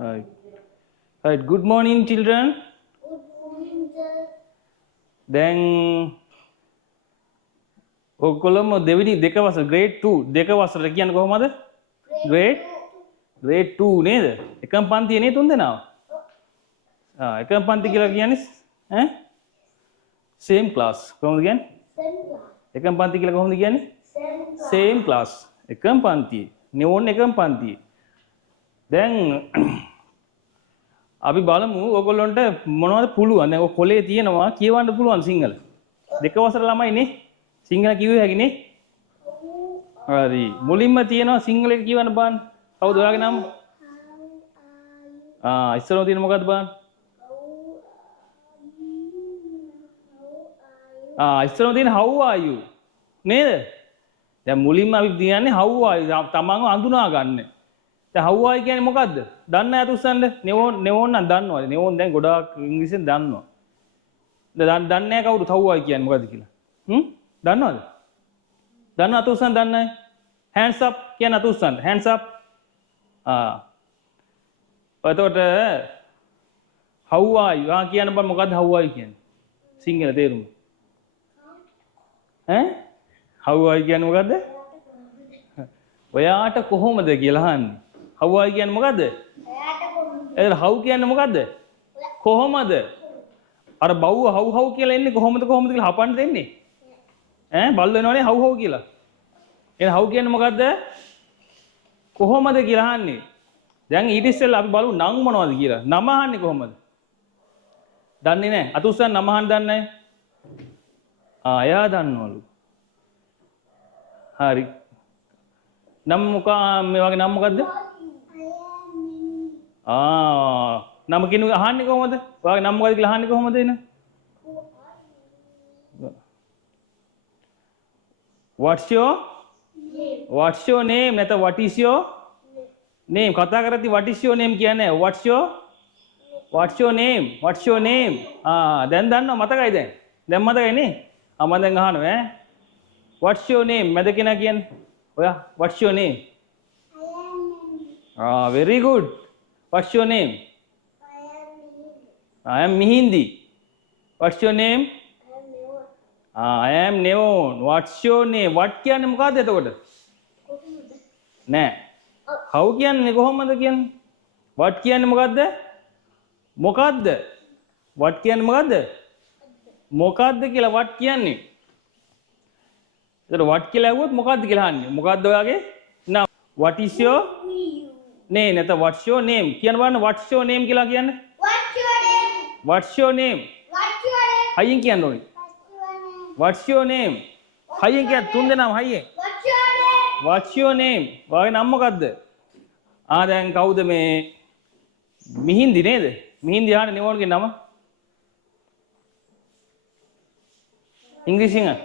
Right. Right. Good morning, children. Good morning, sir. Then ඔක්කොලම දෙවෙනි දෙක වසර grade 2 දෙක වසර කියන්නේ කොහමද? grade 2 නේද? එකම පන්තියේ නේ තුන් දෙනාව. එකම පන්ති කියලා කියන්නේ ඈ same class කොහොමද කියන්නේ? එකම පන්ති කියලා කොහොමද කියන්නේ? same class එකම පන්තියේ. නෙවොන් එකම පන්තියේ. දැන් අපි බලමු ඔයගොල්ලන්ට මොනවද පුළුවන්. දැන් ඔය කොලේ තියෙනවා කියවන්න පුළුවන් සිංහල. දෙක වසර ළමයිනේ. සිංහල කිව්වේ හැකිනේ. හරි. මුලින්ම තියෙනවා සිංහලෙන් කියවන්න බලන්න. කවුද ඔයාගේ නම? ඉස්සරහම තියෙන මොකද්ද බලන්න? ඉස්සරහම තියෙන how are you නේද? දැන් මුලින්ම අපි කියන්නේ how are you තමන්ව අඳුනා ගන්න. දැන් how are you කියන්නේ මොකද්ද? දන්නේ නැත උස්සන්න. නෙවොන් නම් දන්නවද? නෙවොන් දැන් ගොඩාක් ඉංග්‍රීසියෙන් දන්නවා. දැන් දන්නේ නැහැ කවුරුත් how are you කියන්නේ මොකද්ද කියලා. දන්නවද? දන්න අත උස්සන්න දන්නේ නැහැ. hands up කියන අත උස්සන්න. hands up. එතකොට how are you කියන්න බෑ මොකද්ද how are you කියන්නේ? සිංහල තේරුම. how are you කියන්නේ මොකද්ද? ඔයාට කොහොමද කියලා අහන්නේ. how are you කියන්නේ මොකද්ද? ඔයාට කොහොමද? එතන how කියන්නේ මොකද්ද? කොහොමද? අර බව්ව how කියලා එන්නේ කොහොමද කියලා හපන්න දෙන්නේ. බල්ල වෙනවනේ how කියලා. එහෙනම් how කියන්නේ මොකද්ද? කොහොමද කියලා අහන්නේ. දැන් ඊට ඉස්සෙල්ලා අපි බලමු නම් මොනවද කියලා. නම අහන්නේ කොහොමද? දන්නේ නැහැ. අත උස්සන් නම අහන්න දන්නේ නැහැ. එයා දන්නවලු. හරි. නම් මේ වගේ නම් මොකද්ද? නම කෙනෙක් අහන්නේ කොහොමද? ඔයාගේ නම මොකද්ද කියලා අහන්නේ කොහොමද එන? What's your name? නැත්නම් what is your name? කතා කරද්දී what is your name කියන්නේ what's your name? දැන් දන්නව මතකයි දැන්. දැන් මතකයි නේ? මම දැන් අහනවා what's your name? මැද කෙනා කියන්නේ. ඔයා what's your name? Very good. What's your name? I am Mihindi. What's your name? I am Neon. What's your name? What කියන්නේ මොකද්ද එතකොට? නෑ. How කියන්නේ කොහොමද කියන්නේ? What කියන්නේ මොකද්ද? මොකද්ද? What කියන්නේ මොකද්ද? මොකද්ද කියලා what කියන්නේ? එතකොට what කියලා ඇහුවොත් මොකද්ද කියලා අහන්නේ. මොකද්ද ඔයාගේ? නම. What is your name? නැත්නම් what's your name? කියන්න බලන්න what's your name කියලා කියන්නේ. What's your name? හයියෙන් කියන්න ඕනේ. What's your name? හයියෙන් කියන්න තුන් දෙනාම හයියෙන්. What's your name? ඔයාගේ නම මොකද්ද? දැන් කවුද මේ මිහින්දි නේද? මිහින්දි ආන්නේ නෙවෝන්ගේ නම. ඉංග්‍රීසියෙන්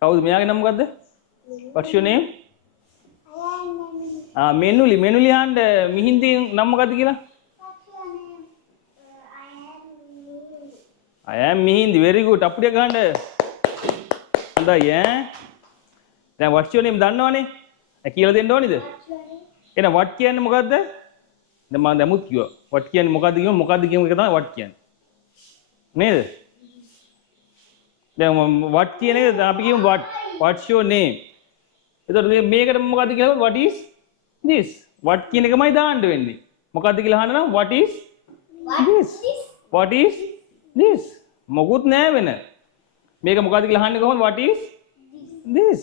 කවුද මෙයාගේ නම මොකද්ද? What's your name? මෙනුලි ආන්න මිහින්දි නම මොකද්ද කියලා? I am Mihindi. Very good. අප්පුඩිය ගහන්න. හොඳයි දැන් what's your name දන්නවනේ? කියලා දෙන්න ඕනේද? එහෙනම් what කියන්නේ මොකද්ද? දැන් මම දැමුත් කිව්වා. what කියන්නේ මොකද්ද කියමු මොකද්ද කියමු එක තමයි what කියන්නේ. නේද? දැන් what කියන එක අපි කියමු what's your name? එතකොට මේකට මොකද්ද කියලා what is this? what කියන එකමයි දාන්න වෙන්නේ. මොකද්ද කියලා අහන්න නම් what is this? what is this? මොකුත් නෑ වෙන. මේක මොකද්ද කියලා අහන්නේ කොහොමද? what is this?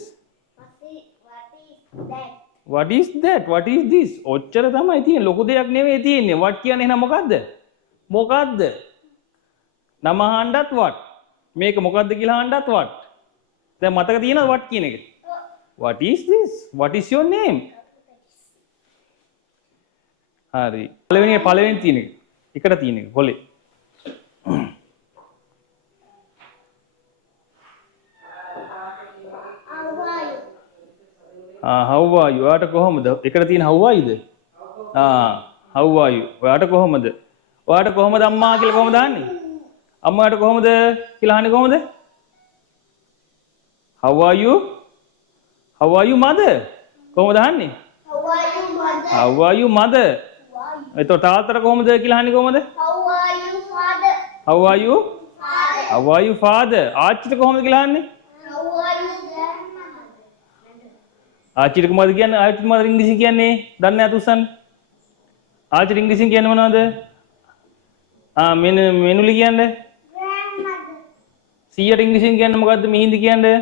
what is that? what is this? ඔච්චර තමයි තියෙන්නේ. ලොකු දෙයක් නෙවෙයි තියෙන්නේ. what කියන්නේ එහෙනම් මොකද්ද? නම අහන්නත් what. මේක මොකද්ද කියලා අහන්නත් what. දැන් මතක තියෙනවද what කියන එක? what is this? what is your name? හරි. පළවෙනි තියෙන එක. එකට තියෙන එක. කොලේ. how are you? ඔයාට කොහොමද? එකට තියෙන how are youද? how are you? ඔයාට කොහොමද? ඔයාට කොහොමද අම්මා කියලා කොහොමද අහන්නේ? අම්මාට කොහොමද කියලා අහන්නේ කොහොමද? how are you? How are you mother? කොහොමද අහන්නේ? How are you, mother? How are you mother? එතකොට තාත්තට කොහොමද කියලා අහන්නේ කොහොමද? How are you, father? How are you? Father. How are you father? ආච්චිට කොහොමද කියලා අහන්නේ? How are you, grandmother? ආච්චිට කොහොමද කියන්නේ? ආච්චිට මොකද ඉංග්‍රීසියෙන් කියන්නේ? දන්නේ නැත උස්සන්න. ආච්චිට ඉංග්‍රීසියෙන් කියන්නේ මොනවද? මෙනුලි කියන්නේ? Grandmother. සීයට ඉංග්‍රීසියෙන් කියන්නේ මොකද්ද? මිහින්දි කියන්නේ?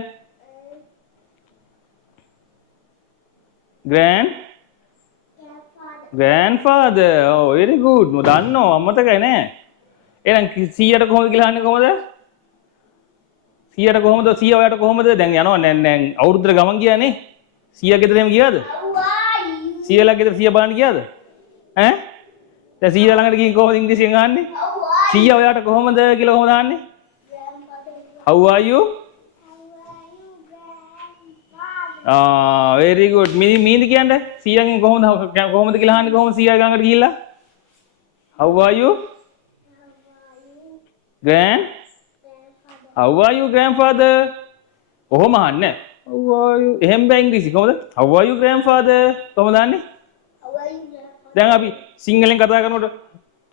grandfather. Oh, very good. දන්නවා අමතකයි නෑ. එහෙනම් 100ට කොහොමද කියලා අහන්නේ කොහොමද? 100ට කොහොමද? 100 ඔයාලට කොහොමද? දැන් යනවා දැන් අවුරුද්දට ගමන් ගියානේ. 100 ගෙදර එහෙම ගියාද? How are you? 100 ගෙදර 100 බලන්න ගියාද? ඈ? දැන් 100 ළඟට ගිහින් කොහොමද ඉංග්‍රීසියෙන් අහන්නේ? How are 100 ඔයාලට කොහොමද කියලා කොහොමද අහන්නේ? grandmother? How are you? How are you, grandfather? very good. මීන්ද කියන්නේ 100ගෙන් කොහොමද කියලා අහන්නේ කොහොමද 100 ළඟට ගිහිල්ලා? How are you? How are you grandfather? ඔහොම අහන්නේ. How are you? එහෙම බෑ ඉංග්‍රීසි කොහොමද? How are you grandfather? කොහොමද අහන්නේ? How are you, grandfather? දැන් අපි සිංහලෙන් කතා කරනකොට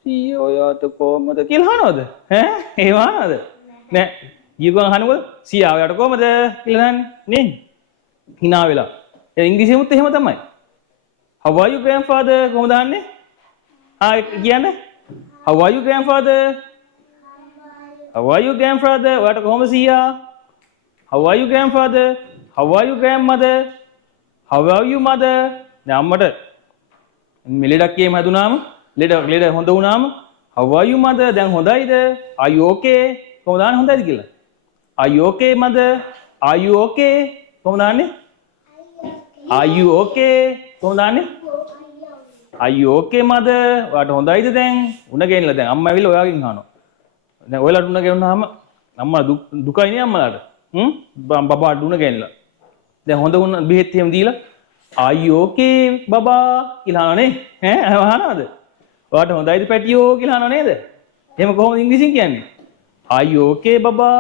"සීය ඔයාට කොහොමද" කියලා අහනවද? ඈ? එහෙම අහනවද? නෑ. ඊගොල්ලෝ අහනකොට "සීයා ඔයාට කොහොමද" කියලා අහන්නේ නේ? hina වෙලා. ඒ ඉංග්‍රීසියෙමුත් එහෙම තමයි. How are you grandfather කොහොමද අහන්නේ? කියන්නේ How are you grandfather? How are you grandfather? ඔයාට කොහොමද සීයා? How are you grandfather? How are you grandmother? How are you mother? දැන් අම්මට මෙලෙඩක් කියම හැදුනාම ලෙඩ හොඳ වුණාම How are you mother? දැන් හොඳයිද? Are you okay? කොහොමද අහන්නේ හොඳයිද කියලා? Are you okay mother? Are you okay? කොහොමද අහන්නේ? Are you okay? කොහොමද අහන්නේ? Are you okay mother? ඔයාට හොඳයිද දැන්? උණ ගෙන්නලා දැන් අම්මා ඇවිල්ලා ඔයාගෙන් අහනවා. දැන් ඔයාලට උණ ගෙන්නාම අම්මා දුකයිනේ අම්මලාට. බබාට උණ ගෙන්නලා. දැන් හොඳ වුණ බෙහෙත් එහෙම දීලා Are you okay බබා කියලා අහනනේ. ඈ අහනවද? ඔයාට හොඳයිද පැටියෝ කියලා අහනව නේද? එහෙම කොහොමද ඉංග්‍රීසියෙන් කියන්නේ? Are you okay බබා?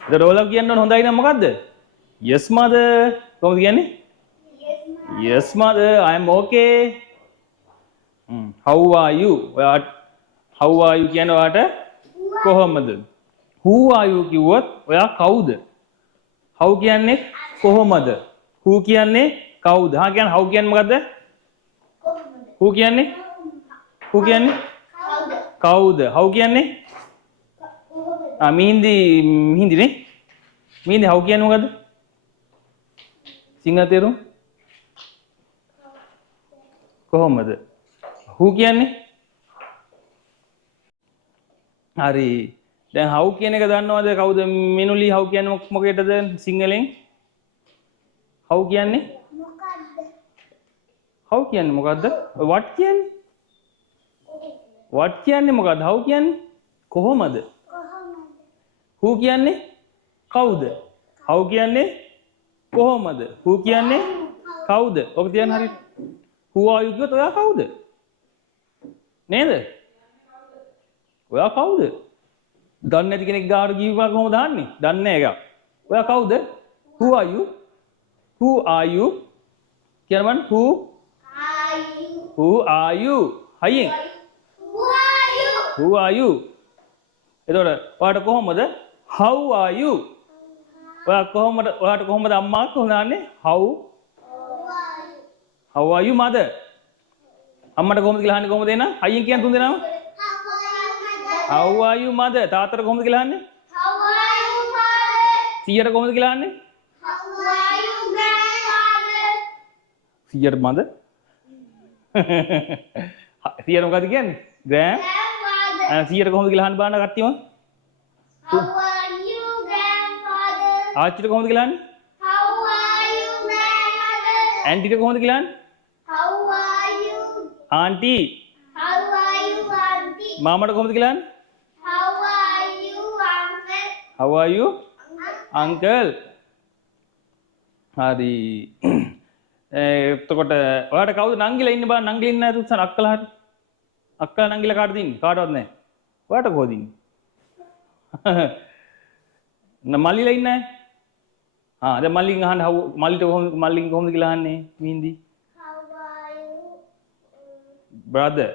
දරෝලා කියන්න හොඳයි නම් මොකද්ද? Yes mother. කොහොමද කියන්නේ? Yes mother, I am okay. How are you? How are you කියන්නේ ඔයාට කොහොමද? Who are you කිව්වොත් ඔයා කවුද? How කියන්නේ කොහොමද? Who කියන්නේ කවුද? කියන්නේ how කියන්නේ මොකද්ද? Who කියන්නේ? Who කියන්නේ? කවුද? How කියන්නේ? මිහින්දි නේ? මිහින්දි how කියන්නේ මොකද්ද? සිංහල තේරුම? කොහොමද? Who කියන්නේ? හරි. දැන් how කියන එක දන්නවද කවුද? මෙනුලි how කියන්නේ මොකේදද සිංහලෙන්? how කියන්නේ? මොකද්ද? how කියන්නේ මොකද්ද? what කියන්නේ? what කියන්නේ මොකද්ද? how කියන්නේ? කොහොමද? කොහොමද? who කියන්නේ? කවුද? how කියන්නේ? කොහොමද? who කියන්නේ? කවුද? ඔක තියන්න හරියට. Who are you කියොත් ඔයා කවුද? නේද? ඔයා කවුද? දන්නේ නැති කෙනෙක් ගාවට ගිහින් කොහොමද අහන්නේ? දන්නේ නැහැ එක. ඔයා කවුද? Who are you? Who are you? කියන්න බෑ. Are you? Who are you? හයියෙන්. Who are you? Who are you? එතකොට ඔයාට කොහොමද? How are you? ඔයාට කොහොමද අම්මා කොහොමද අහන්නේ? How are you mother? අම්මට කොහොමද කියලා අහන්නේ කොහොමද එන? හයියෙන් කියන්න තුන් දෙනාම. How are you mother? තාත්තට කොහොමද කියලා අහන්නේ? How are you, father? 100ට කොහොමද කියලා අහන්නේ? How are you, grandfather? 100ට mother? 100ට මොකද කියන්නේ? Grandfather. 100ට කොහොමද කියලා අහන්න බලන්න කට්ටියම. How are you, grandfather? ආච්චිට කොහොමද කියලා අහන්නේ? How are you, grandmother? ඇන්ටිට කොහොමද කියලා අහන්නේ? How are you? Aunty. How are you, auntie? මාමට කොහොමද කියලා අහන්නේ? How are you, uncle? How are you? Uncle. හරි. එතකොට ඔයාට කවුද නංගිලා ඉන්නේ බලන්න නංගිලා ඉන්නේ නැතුත් සන අක්කලා හරි. අක්කලා නංගිලා කාටද ඉන්නේ? කාටවත් නැහැ. ඔයාට කොහොද ඉන්නේ? මල්ලිලා ඉන්නේ නැහැ. දැන් මල්ලින් අහන්න මල්ලිට කොහොමද කියලා අහන්නේ මිහින්දි? brother.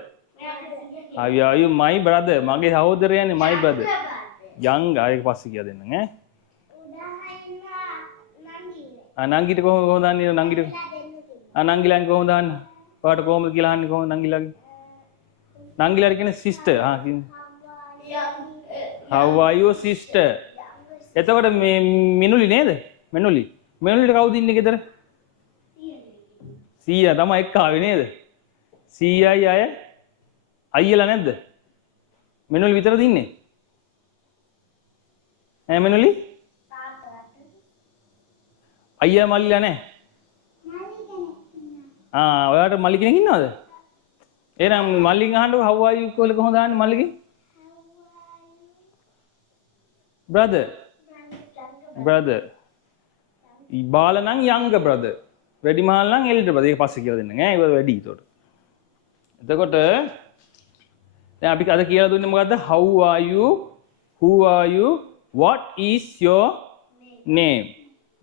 How are you? My brother. මගේ සහෝදරයානේ my brother. young ආයෙක පස්සේ කියලා දෙන්නම් ඈ. නංගිට කොහොමද දාන්නේ නංගිට? නංගිලාන් කොහොමද දාන්නේ? ඔයාලට කොහොමද කියලා අහන්නේ කොහොමද නංගිලාගේ? නංගිලාට කියන්නේ sister. How are you sister? එතකොට මේ මිනුලි නේද? මිනුලිට කවුද ඉන්නේ ගෙදර? සීයා තමයි එක්ක ආවේ නේද? සීයායි අයියලා නැද්ද? මිනුලි විතරද ඉන්නේ? ඈ මිනුලි? අයියා මල්ලිලා නැහැ. ඔයාලට මල්ලි කෙනෙක් ඉන්නවද? එහෙනම් මල්ලිගෙන් අහන්නකො how are you කියලා කොහොමද අහන්නේ මල්ලිගෙන්? brother. බාල නම් younger brother. වැඩි මහල් නම් elder brother. ඒක පස්සේ කියලා දෙන්නම් ඈ. ඒක වැඩි ඒතකොට. එතකොට දැන් අපි අද කියලා දුන්නේ මොකද්ද? How are you? Who are you? What is your name?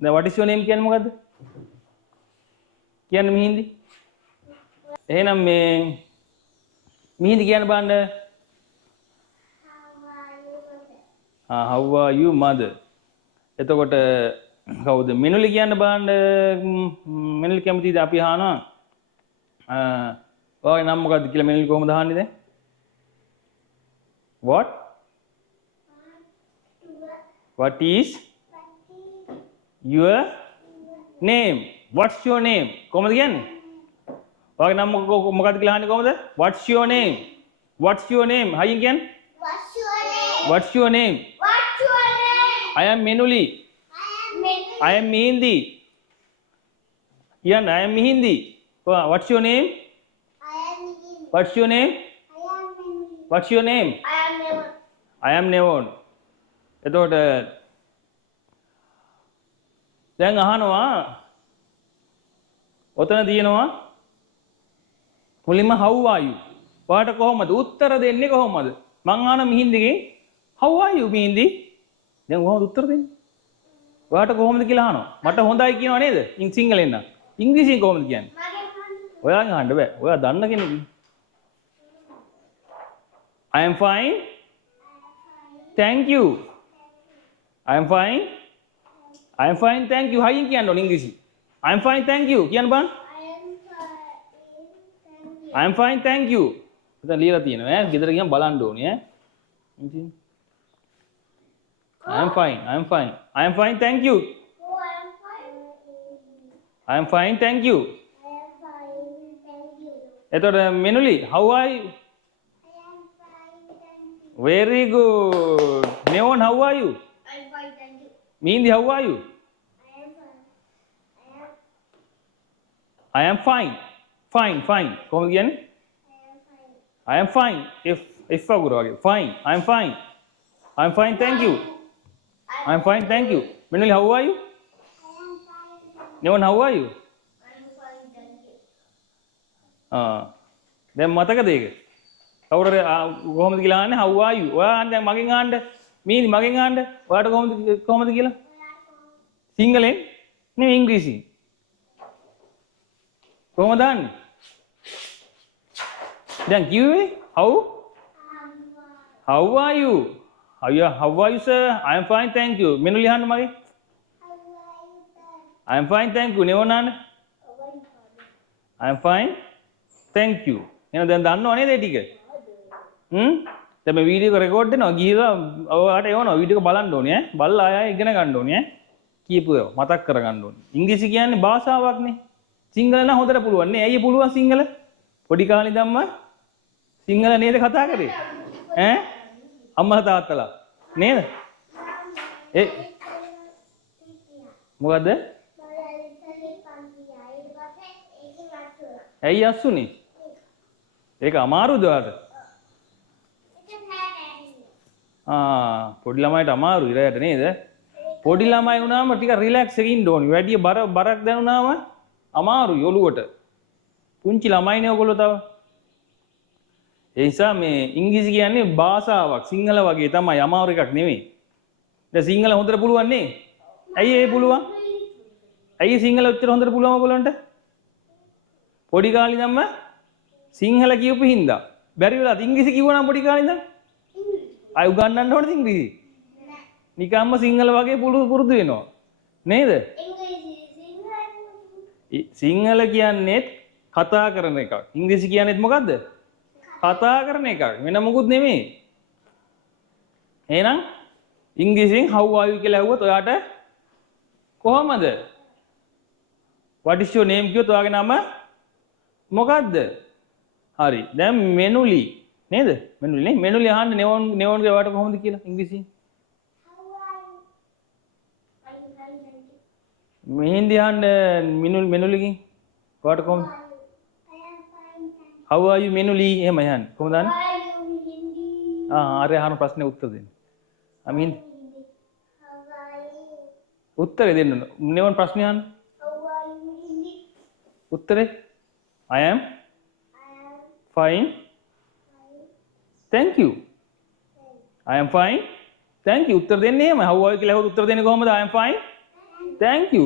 දැන් what is your name කියන්නේ මොකද්ද? කියන්නේ මිහින්දි. එහෙනම් මේ මිහින්දි කියන්න බලන්න. How are you mother? එතකොට කවුද මිනුලි කියන්න බලන්න. මිනුලි කැමතිද අපි අහනවා. ඔයාගේ නම මොකද්ද කියලා මිනුලි කොහොමද අහන්නේ දැන්? What is your name? What's your name? කොහොමද කියන්නේ? ඔයාගේ නම මොකද්ද කියලා අහන්නේ කොහොමද? What's your name? What's your name? හයියෙන් කියන්නේ? What's your name? I am Menuli. I am Mihindi. Yan, I am Mihindi. What's your name? What's your name? What's your name? I am Nevon. එතකොට දැන් අහනවා ඔතන තියෙනවා මුලින්ම how are you? ඔයාට කොහොමද උත්තර දෙන්නේ කොහොමද? මං අහන මිහින්දිගෙන් how are you මිහින්දි? දැන් කොහොමද උත්තර දෙන්නේ? ඔයාට කොහොමද කියලා අහනවා. මට හොඳයි කියනවා නේද? සිංහලෙන් නම්. ඉංග්‍රීසියෙන් කොහොමද කියන්නේ? ඔයාගෙන් අහන්න බෑ. ඔයා දන්න කෙනෙක්. I am fine. Thank you. I am fine. Thank you. හයියෙන් කියන්න ඕනේ ඉංග්‍රීසි. I am fine. Thank you. කියන්න බං. I am fine. Thank you. එතන ලියලා තියෙනවා ඈ. ගෙදර ගියම බලන්න ඕනේ ඈ. I am fine. Thank you. I am fine. Thank you. එතකොට මිනුලි how are you? Very good. Neon, how are you? I'm fine, thank you. Mihindi, how are you? I am fine. Fine. කොහොමද කියන්නේ? I am fine. If අගුර වගේ. Fine. I am fine. Thank you. I am fine, thank you. Minuli, how are you? Neon, how are you? දැන් මතකද ඒක? කවුරුර කොහොමද කියලා අහන්නේ how are you? ඔයා අහන්නේ මගෙන් අහන්න. මීනි මගෙන් අහන්න. ඔයාට කොහොමද කියලා? සිංහලෙන් නෙවෙයි ඉංග්‍රීසියෙන්. කොහොමද අහන්නේ? දැන් කිව්වේ how are you? How are you sir? I am fine, thank you. Minuli අහන්න මගේ. I am fine, thank you. නෙවන අහන්න. I am fine, thank you. එහෙනම් දැන් දන්නව නේද ඒ ටික? දැන් මේ වීඩියෝ එක රෙකෝඩ් වෙනවා. ගිහලා ඔයාලට එවනවා වීඩියෝ එක බලන්න ඕනේ ඈ. බලලා ආයෙ ඉගෙන ගන්න ඕනේ ඈ. කියපු ඒවා මතක් කරගන්න ඕනේ. ඉංග්‍රීසි කියන්නේ භාෂාවක්නේ. සිංහල නම් හොඳට පුළුවන් නේ. ඇයි පුළුවන් සිංහල? පොඩි කාලේ ඉඳන්ම සිංහල නේද කතා කරේ? ඈ? අම්මලා තාත්තලා නේද? මොකද්ද? ඇයි අස්සුනේ? ඒක අමාරුද ඔයාලට? පොඩි ළමයිට අමාරුයි රැයට නේද? පොඩි ළමයි වුණාම ටික රිලැක්ස් එකකින් ඉන්න ඕනි. වැඩි බරක් දැනුණාම අමාරුයි ඔළුවට. පුංචි ළමයිනේ ඔයගොල්ලෝ තව. ඒ නිසා මේ ඉංග්‍රීසි කියන්නේ භාෂාවක්. සිංහල වගේ තමයි අමාරු එකක් නෙමෙයි. දැන් සිංහල හොඳට පුළුවන් නේ? ඇයි ඒ පුළුවන්? ඇයි සිංහල උච්චර හොඳට පුළුවන් ඔයගොල්ලන්ට? පොඩි කාලේ ඉඳන්ම සිංහල කියපු හින්දා. බැරි වෙලාද ඉංග්‍රීසි කිව්වනම් පොඩි කාලේ ඉඳන්? අය උගන්නන්න ඕනද ඉංග්‍රීසි? නිකම්ම සිංහල වගේ පුරුදු වෙනවා. නේද? සිංහල කියන්නේ කතා කරන එකක්. ඉංග්‍රීසි කියන්නේත් මොකද්ද? කතා කරන එකක්. වෙන මොකුත් නෙමෙයි. එහෙනම් ඉංග්‍රීසියෙන් how are you කියලා ඇහුවොත් ඔයාට කොහමද? what is your name කියොත් ඔයාගේ නම මොකද්ද? හරි. දැන් මෙනුලි නේද? මෙනුලි නේ. මෙනුලි අහන්න නෙවොන්ගේ ඔයාට කොහොමද කියලා ඉංග්‍රීසියෙන්? මෙහින්දි අහන්න මෙනුලිගෙන් ඔයාට කොහොමද? how are you මෙනුලි එහෙම යහන්න. කොහොමද අහන්නේ? අර අහන ප්‍රශ්නේ උත්තර දෙන්න. අමින් උත්තරේ දෙන්න. නෙවොන් ප්‍රශ්නේ අහන්න. උත්තරේ I am fine thank you. I am fine thank you. උත්තර දෙන්නේ එහෙමයි. how are you කියලා ඇහුවොත් උත්තර දෙන්නේ කොහොමද? I am fine thank you.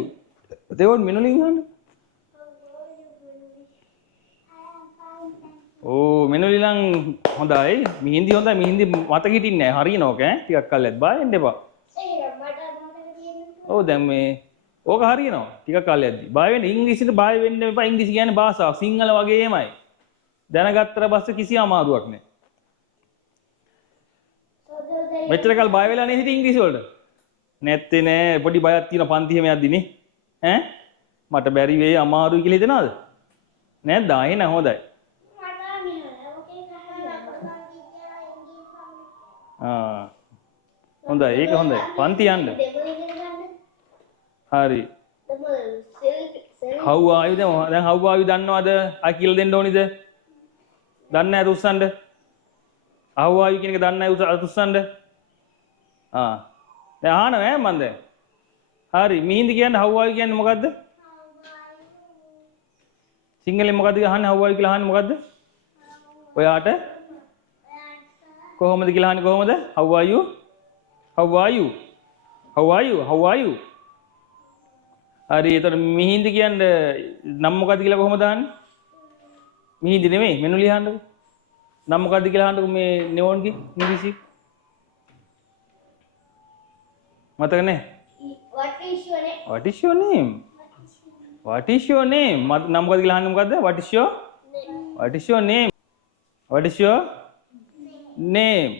දෙවොන් මෙනුලින් අහන්න. ඕ මෙනුලි නම් හොඳයි. මිහින්දි හොඳයි. මිහින්දි මතක හිටින්නේ නැහැ. හරියනෝක ඈ. ටිකක් කල්යත් බය වෙන්න එපා. ඔව් දැන් මේ ඕක හරියනවා. ටිකක් කල්යද්දි. බය වෙන්න ඉංග්‍රීසියට බය වෙන්න එපා. ඉංග්‍රීසි කියන්නේ භාෂාවක්. සිංහල වගේමයි. දැනගත්තට පස්සේ කිසි අමාරුවක් නැහැ. මෙච්චර කල් බය වෙලා නේ හිටියේ ඉංග්‍රීසි වලට. නැත්තේ නෑ. පොඩි බයක් තියෙන පන්තිෙම යද්දිනේ. ඈ මට බැරි වෙයි අමාරුයි කියලා හිතනවද? නැද්ද? එහෙනම් හොඳයි. හොඳයි ඒක හොඳයි. පන්ති යන්න. හරි. how are you දැන් how are you දන්නවද? ආ කියලා දෙන්න ඕනිද? දන්නේ නැද උස්සන්න? how are you කියන එක දන්නේ නැද උස්සන්න? දැන් අහනවා ඈ මන් දැන්. හරි මිහින්දි කියන්නේ how are you කියන්නේ මොකද්ද? සිංහලෙන් මොකද්ද අහන්නේ? how are you කියලා අහන්නේ මොකද්ද? ඔයාට කොහොමද කියලා අහන්නේ කොහොමද? how are you? how are you? how are you? how are you? හරි එතකොට මිහින්දි කියන්නේ නම් මොකද්ද කියලා කොහොමද අහන්නේ? මිහින්දි නෙමෙයි මෙනුලි අහන්නකො. නම් මොකද්ද කියලා අහන්නකො මේ නෙවොන්ගේ ඉංග්‍රීසි. මතක නැහැ? What is your name? what is your name? what is your name? නම් මොකද්ද කියලා අහන්නේ මොකද්ද? what is your Name. what is your name? what is your name?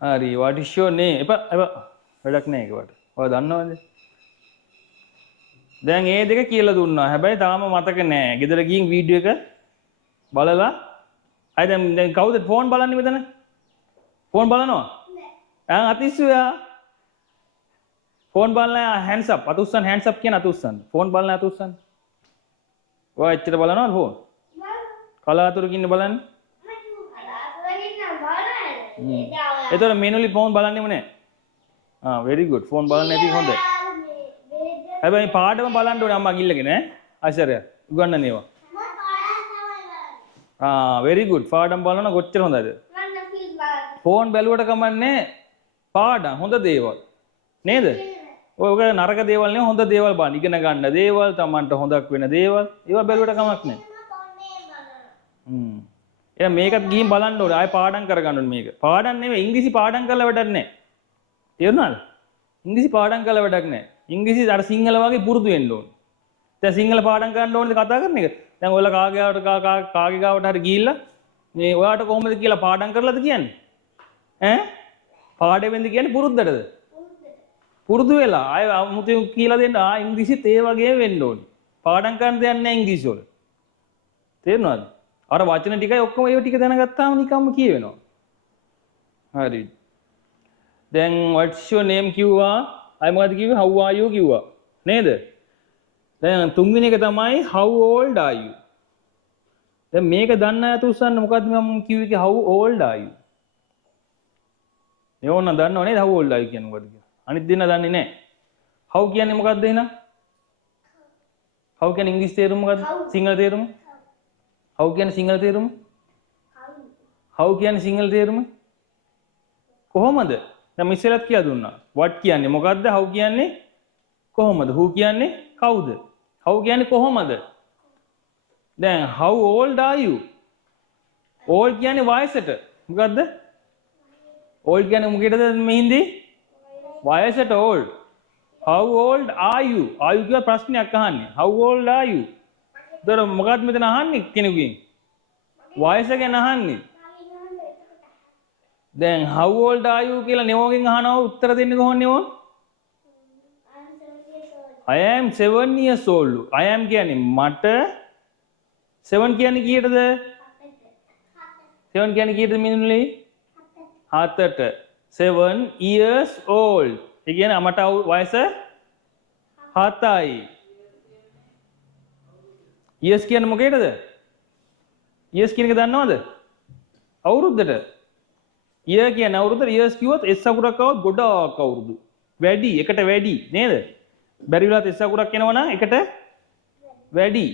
හරි what is your name? එපා වැඩක් නැහැ ඒකට. ඔයා දන්නවද? දැන් ඒ දෙක කියලා දුන්නා. හැබැයි තාම මතක නැහැ. ගෙදර ගිහින් වීඩියෝ එක බලලා අය දැන් කවුද ෆෝන් බලන්නේ මෙතන? ෆෝන් බලනවා? නෑ. අතිස්සුයා. ෆෝන් බලලා hands up. අතුස්සන් hands up කියන අතුස්සන්. ෆෝන් බලලා අතුස්සන්. ඔයා එච්චර බලනවද ෆෝන්? කලාතුරකින් බලන්නේ? එතකොට මෙනුලි ෆෝන් බලන්නේම නැහැ. very good. ෆෝන් බලන්නේ නැති හොඳයි. හැබැයි පාඩම බලන්න ඕනේ අම්මා ගිල්ලගෙන ඈ. ආශ්චර්ය. උගන්නන්නේ ඒවා. very good. පාඩම් බලන කොච්චර හොඳද? ෆෝන් බැලුවට කමන්නේ පාඩම් හොඳ දේවල්. නේද? ඔය නරක දේවල් නෙවෙයි හොඳ දේවල් බලන්න. ඉගෙන ගන්න දේවල්, Tamanට හොදක් වෙන දේවල්. ඒවා බැලුවට කමක් නැහැ. එහෙනම් මේකත් ගිහින් බලන්න ඕනේ. ආයෙ පාඩම් කරගන්න ඕනේ මේක. පාඩම් නෙවෙයි ඉංග්‍රීසි පාඩම් කරලා වැඩක් නැහැ. තේරුණාද? ඉංග්‍රීසි පාඩම් කරලා වැඩක් නැහැ. ඉංග්‍රීසි අර සිංහල වගේ පුරුදු වෙන්න ඕනේ. දැන් සිංහල පාඩම් කරන්න ඕනේ කතා කරන එක. දැන් ඔයාලා කාගේ ගාවට හරි ගිහිල්ලා මේ ඔයාට කොහොමද කියලා පාඩම් කරලාද කියන්නේ? ඈ? පාඩෙවෙන්ද කියන්නේ පුරුද්දටද? පුරුදු වෙලා ආයෙ අමුතු කියලා දෙන්න ඉංග්‍රීසිත් ඒ වගේ වෙන්න ඕනේ. පාඩම් කරන්න දෙයක් නැහැ ඉංග්‍රීසි වල. තේරුණාද? අර වචන ටිකයි ඔක්කොම ඒව ටික දැනගත්තාම නිකම්ම කියවෙනවා. හරි. දැන් what's your name කිව්වා. අය මොකද කිව්වේ? how are you කිව්වා. නේද? දැන් තුන්වෙනි එක තමයි how old are you? දැන් මේක දන්න අය උස්සන්න මොකද්ද මම කිව්වේ how old are you? ඒ ඕන දන්නව නේද how old are you කියන්නේ මොකද්ද කියලා? අනිත් දෙන්න දන්නේ නැහැ. how කියන්නේ මොකද්ද එහෙනම්? how කියන්නේ ඉංග්‍රීසි තේරුම මොකද්ද? සිංහල තේරුම? how කියන්නේ සිංහල තේරුම? how කියන්නේ සිංහල තේරුම? කොහොමද? දැන් ඉස්සෙල්ලත් කියලා දුන්නා. what කියන්නේ මොකද්ද? how කියන්නේ කොහොමද? who කියන්නේ කවුද? how කියන්නේ කොහොමද? දැන් how old are you? old කියන්නේ වයසට. මොකද්ද? old කියන්නේ මොකේද මේ හින්දි? වයසට old. how old are you? are you කියලා ප්‍රශ්නයක් අහන්නේ. how old are you? දර මොකක්ද මෙතන අහන්නේ කෙනෙකුගෙන්? වයස ගැන අහන්නේ. දැන් how old are you කියලා නෙවෝගෙන් අහනවා උත්තර දෙන්නේ කොහොමද නෙවෝ? I am 7 years old. I am කියන්නේ මට 7 කියන්නේ කීයටද? 7 කියන්නේ කීයටද මිනිමුලි? 7ට. 7 years old. ඒ කියන්නේ මට වයස 7යි. years කියන්නේ මොකේද? years කියන එක දන්නවද? අවුරුද්දට. year කියන්නේ අවුරුද්දට years කිව්වොත් s අකුරක් આવොත් ගොඩාක් අවුරුදු. වැඩි එකට වැඩි නේද? බැරි වෙලාවත් s අකුරක් එනවා නම් එකට වැඩි.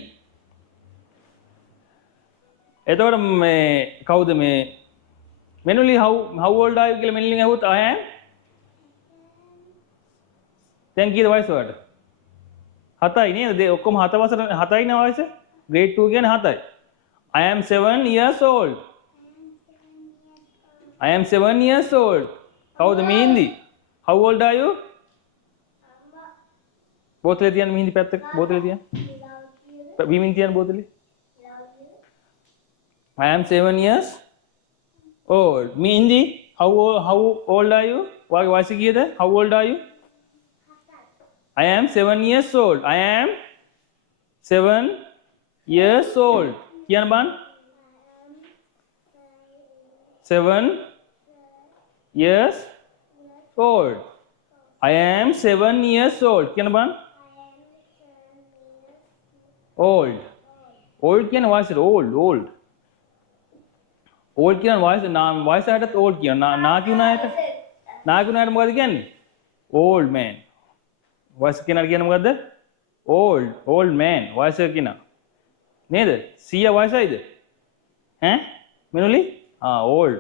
එතකොට මේ කවුද මේ මෙනුලි how old are you කියලා මෙනුලින් අහුවොත් I am දැන් කීයද වයස ඔයාලට? 7යි නේද? ඔක්කොම 7 වසර 7යි නේ වයස. grade 2 කියන්නේ 7යි. I am 7 years old. I am 7 years old. කවුද මේ Hindi? How old are you? බෝතලේ තියන්න මේ හින්දි පැත්තක බෝතලේ තියන්න. බීමින් තියන්න බෝතලේ. I am 7 years old. මේ Hindi how old are you? ඔයාගේ වයස කීයද? How old are you? I am 7 years old. I am 7 years old. කියන්න බං. 7 years old. I am 7 years old. කියන්න බං. old. old කියන වයසට old. old කියන වයසටත් old කියන නා කියුණායට මොකද කියන්නේ? old man. වයස කෙනාට කියන්නේ මොකද්ද? old man. වයස කෙනා. නේද? 100 වයසයිද? ඈ? මෙනුලි? old.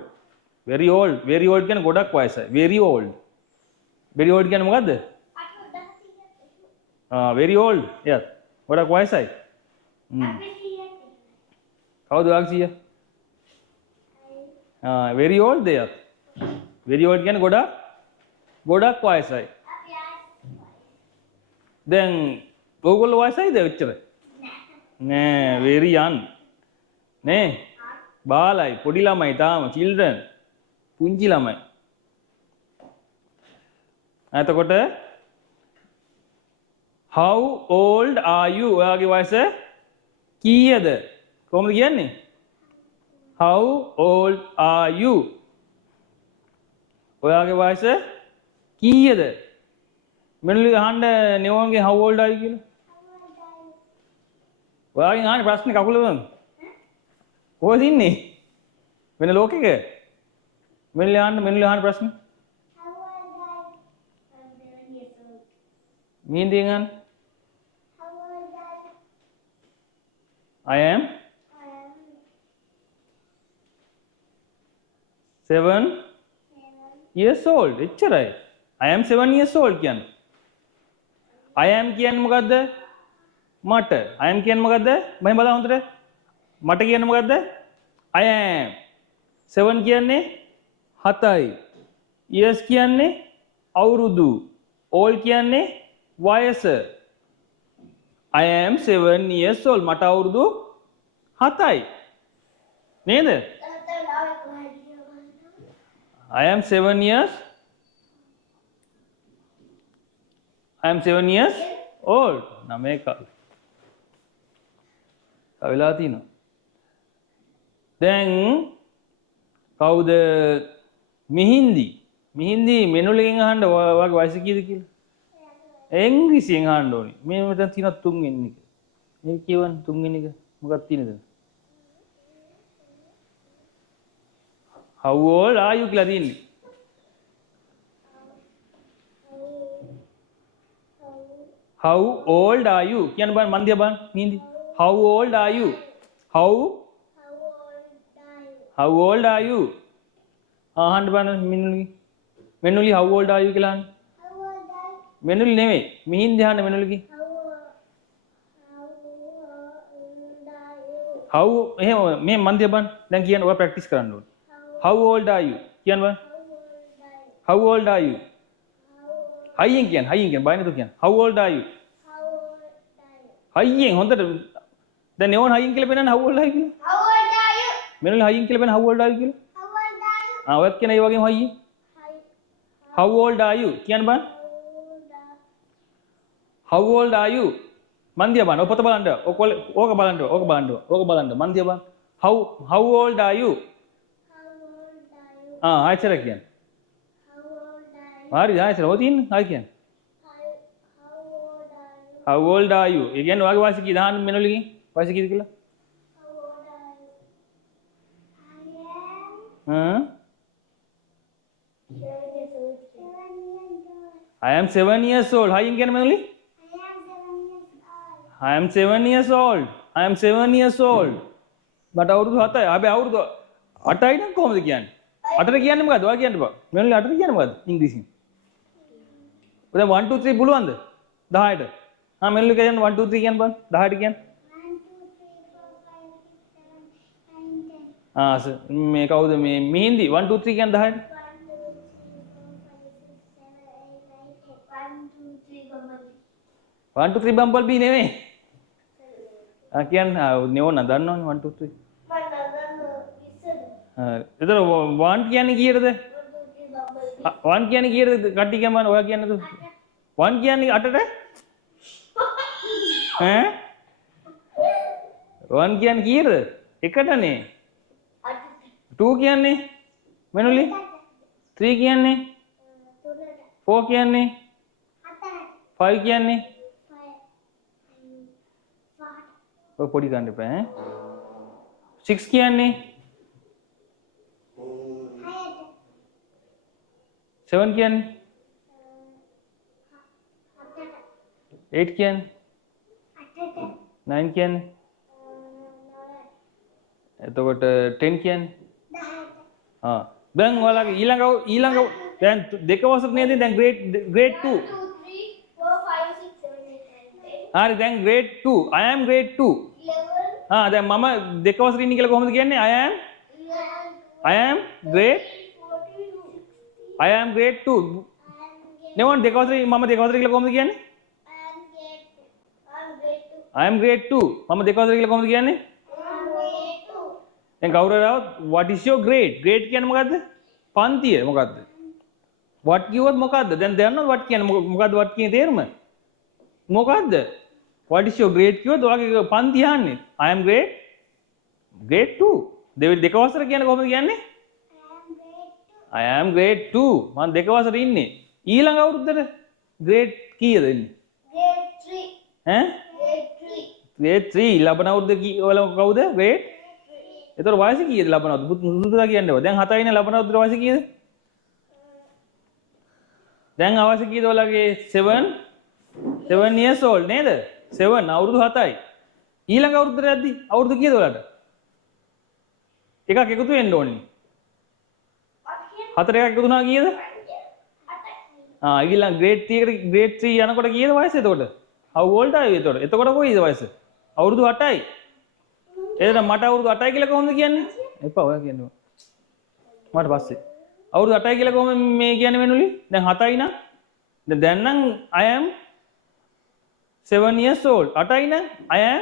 very old කියන්නේ ගොඩක් වයසයි. very old කියන්නේ මොකද්ද? very old. yes. ගොඩක් වයසයි. කවුද ඔයාගේ 100? very old දෙයක්. very old කියන්නේ ගොඩක් වයසයි. දැන් ඕගොල්ලෝ වයසයිද එච්චර? නෑ very young. නේ? බාලයි පොඩි ළමයි තාම children. පුංචි ළමයි. එතකොට how old are you? ඔයාගේ වයස කීයද? කොහොමද කියන්නේ? how old are you? ඔයාගේ වයස කීයද? මෙන්නලි අහන්න නෙවෝන්ගේ how old are you කියලා. ඔයාගෙන් අහන්නේ ප්‍රශ්නේ කකුල වුණාද? කොහෙද ඉන්නේ? වෙන ලෝකෙක? මෙන්නලි අහන්න ප්‍රශ්නේ. Meaning I am 7 years old. එච්චරයි. I am 7 years old කියන්නේ. I am කියන්නේ මොකද්ද? මට. I am කියන්නේ මොකද්ද? මම බලන්න හොඳට. මට කියන්නේ මොකද්ද? I am. 7 කියන්නේ 7යි. years කියන්නේ අවුරුදු. old කියන්නේ වයස. I am 7 years old. මට අවුරුදු 7යි. නේද? I am 7 years old. නමේ කාලේ. කවිලා තිනවා. දැන් කවුද මිහින්දි මෙනුලෙන් අහන්න ඔයාගේ වයස කීයද කියලා? ඉංග්‍රීසියෙන් අහන්න ඕනේ. මේ මෙතන තියෙන 3 වෙනි එක. මේ කියවන්න 3 වෙනි එක මොකක්ද තියෙනද? How old are you කියලා තියෙන්නේ. How old are you? කියන්න බෑ මන් දිහා බලන්න Hindi. How old are you? How old are you? අහන්න බලන්න මෙනුලි how old are you කියලා අහන්න. මෙනුලි නෙමෙයි මිහින්දි අහන්න මෙනුලිගේ. how එහෙම මේ මන් දිහා බලන්න. දැන් කියන්න ඔයා ප්‍රැක්ටිස් කරන්න ඕනේ. how old are you කියන්න බලන්න. how old are you හයියෙන් කියන්න බය නැතුව කියන්න. how old are you හයියෙන් හොඳට දැන් නෙවන හයියෙන් කියලා පෙන්නන්න how old are you කියලා. How old are you? මෙන්න හයියෙන් කියලා පෙන්නන්න how old are you කියලා. How old are you? ඔයත් කියන ඒ වගේම හයියෙන්. how old are you කියන්න බලන්න. how old are you මන් දිහා බලන්න. ඔය පොත බලන්න. ඕක බලන්න. මන් දිහා බලන්න. how old are you ආයෙත් කියන්න. හරි ආයෙත් ඔය තියෙන්නේ ආයෙ කියන්න. how old are you ඒ කියන්නේ ඔයාගේ වයස කීයද අහන්න මෙනොලිගෙන්. වයස කීයද කියලා. I am 7 years old. හයියෙන් කියන්න මෙනොලි. I am 7 years old. I am 7 years old. මට අවුරුදු 7යි. හැබැයි අවුරුදු 8යි නම් කොහොමද කියන්නේ? 8ට කියන්නේ මොකද්ද? ඔයා කියන්න බෑ. මෙන්නලි 8ට කියන්නේ මොකද්ද? ඉංග්‍රීසියෙන්. ඔය 1 2 3 පුළුවන්ද? 10ට. මෙන්නලි කියන්න 1 2 3 කියන්න බලන්න. 10ට කියන්න. 1 2 3 4 5 6 7 8 9 10. මේ කවුද මේ මිහින්දි 1 2 3 කියන්න 10ට. 1 2 3 බම්බල් බී නෙමෙයි. කියන්න නෙවන දන්නවනේ 1 2 3. එතන 1 කියන්නේ කීයටද? 1 කියන්නේ කීයටද? කට්ටිය කියන්න ඔයා කියන්නද? 1 කියන්නේ 8ට? ඈ? 1 කියන්නේ කීයටද? එකටනේ. 2 කියන්නේ මෙනුලි? 3 කියන්නේ? 4 කියන්නේ? 5 කියන්නේ? ඔය පොඩි ගන්න එපා ඈ. 6 කියන්නේ? 7 කියන්නේ? 8 කියන්නේ? 9 කියන්නේ? එතකොට 10 කියන්නේ? දැන් ඔයාලගේ ඊළඟ දැන් දෙක වසර නේද? දැන් grade 2. 2 3 4 5 6 7 8 9 10. හරි දැන් grade 2. I am grade 2. 11 දැන් මම දෙක වසර ඉන්නේ කියලා කොහොමද කියන්නේ? I am grade 2. නෙවන දෙක වසර මම දෙක වසර කියලා කොහොමද කියන්නේ? I am grade 2. මම දෙක වසර කියලා කොහොමද කියන්නේ? දැන් කවුරුහරවත් what is your grade? grade කියන්නේ මොකද්ද? පන්තිය මොකද්ද? what කිව්වොත් මොකද්ද? දැන් දන්නවද what කියන්නේ මොකද්ද what කියන තේරුම? මොකද්ද? what is your grade කිව්වොත් ඔයාගේ පන්තිය අහන්නේ. I am grade 2. දෙක වසර කියන්නේ කොහොමද කියන්නේ? I am grade 2. මම දෙක වසර ඉන්නේ. ඊළඟ අවුරුද්දට grade කීයද ඉන්නේ? grade 3 ලබන අවුරුද්ද වල කවුද? grade. එතකොට වයස කීයද ලබන අවුරුද්ද? බුදුදා කියන්නේ ඔය. දැන් 7යි නේ ලබන අවුරුද්දේ වයස කීයද? දැන් අවශ්‍ය කීයද ඔයාලගේ 7 years old නේද? 7 අවුරුදු 7යි. ඊළඟ අවුරුද්දට යද්දි අවුරුදු කීයද ඔයාලට? එකක් එකතු වෙන්න ඕනේ. 4 එකක් එකතු වුණා කීයද? ඊළඟ grade 3 එකට grade 3 යනකොට කීයද වයස එතකොට? how old are you එතකොට? එතකොට කොයිද වයස? අවුරුදු 8යි. එහෙනම් මට අවුරුදු 8යි කියලා කොහොමද කියන්නේ? එපා ඔයා කියන්න. මට පස්සේ. අවුරුදු 8යි කියලා කොහොමද මේ කියන්නේ වෙනුලි? දැන් 7යි නම්. දැන් නම් I am 7 years old. 8යි නම් I am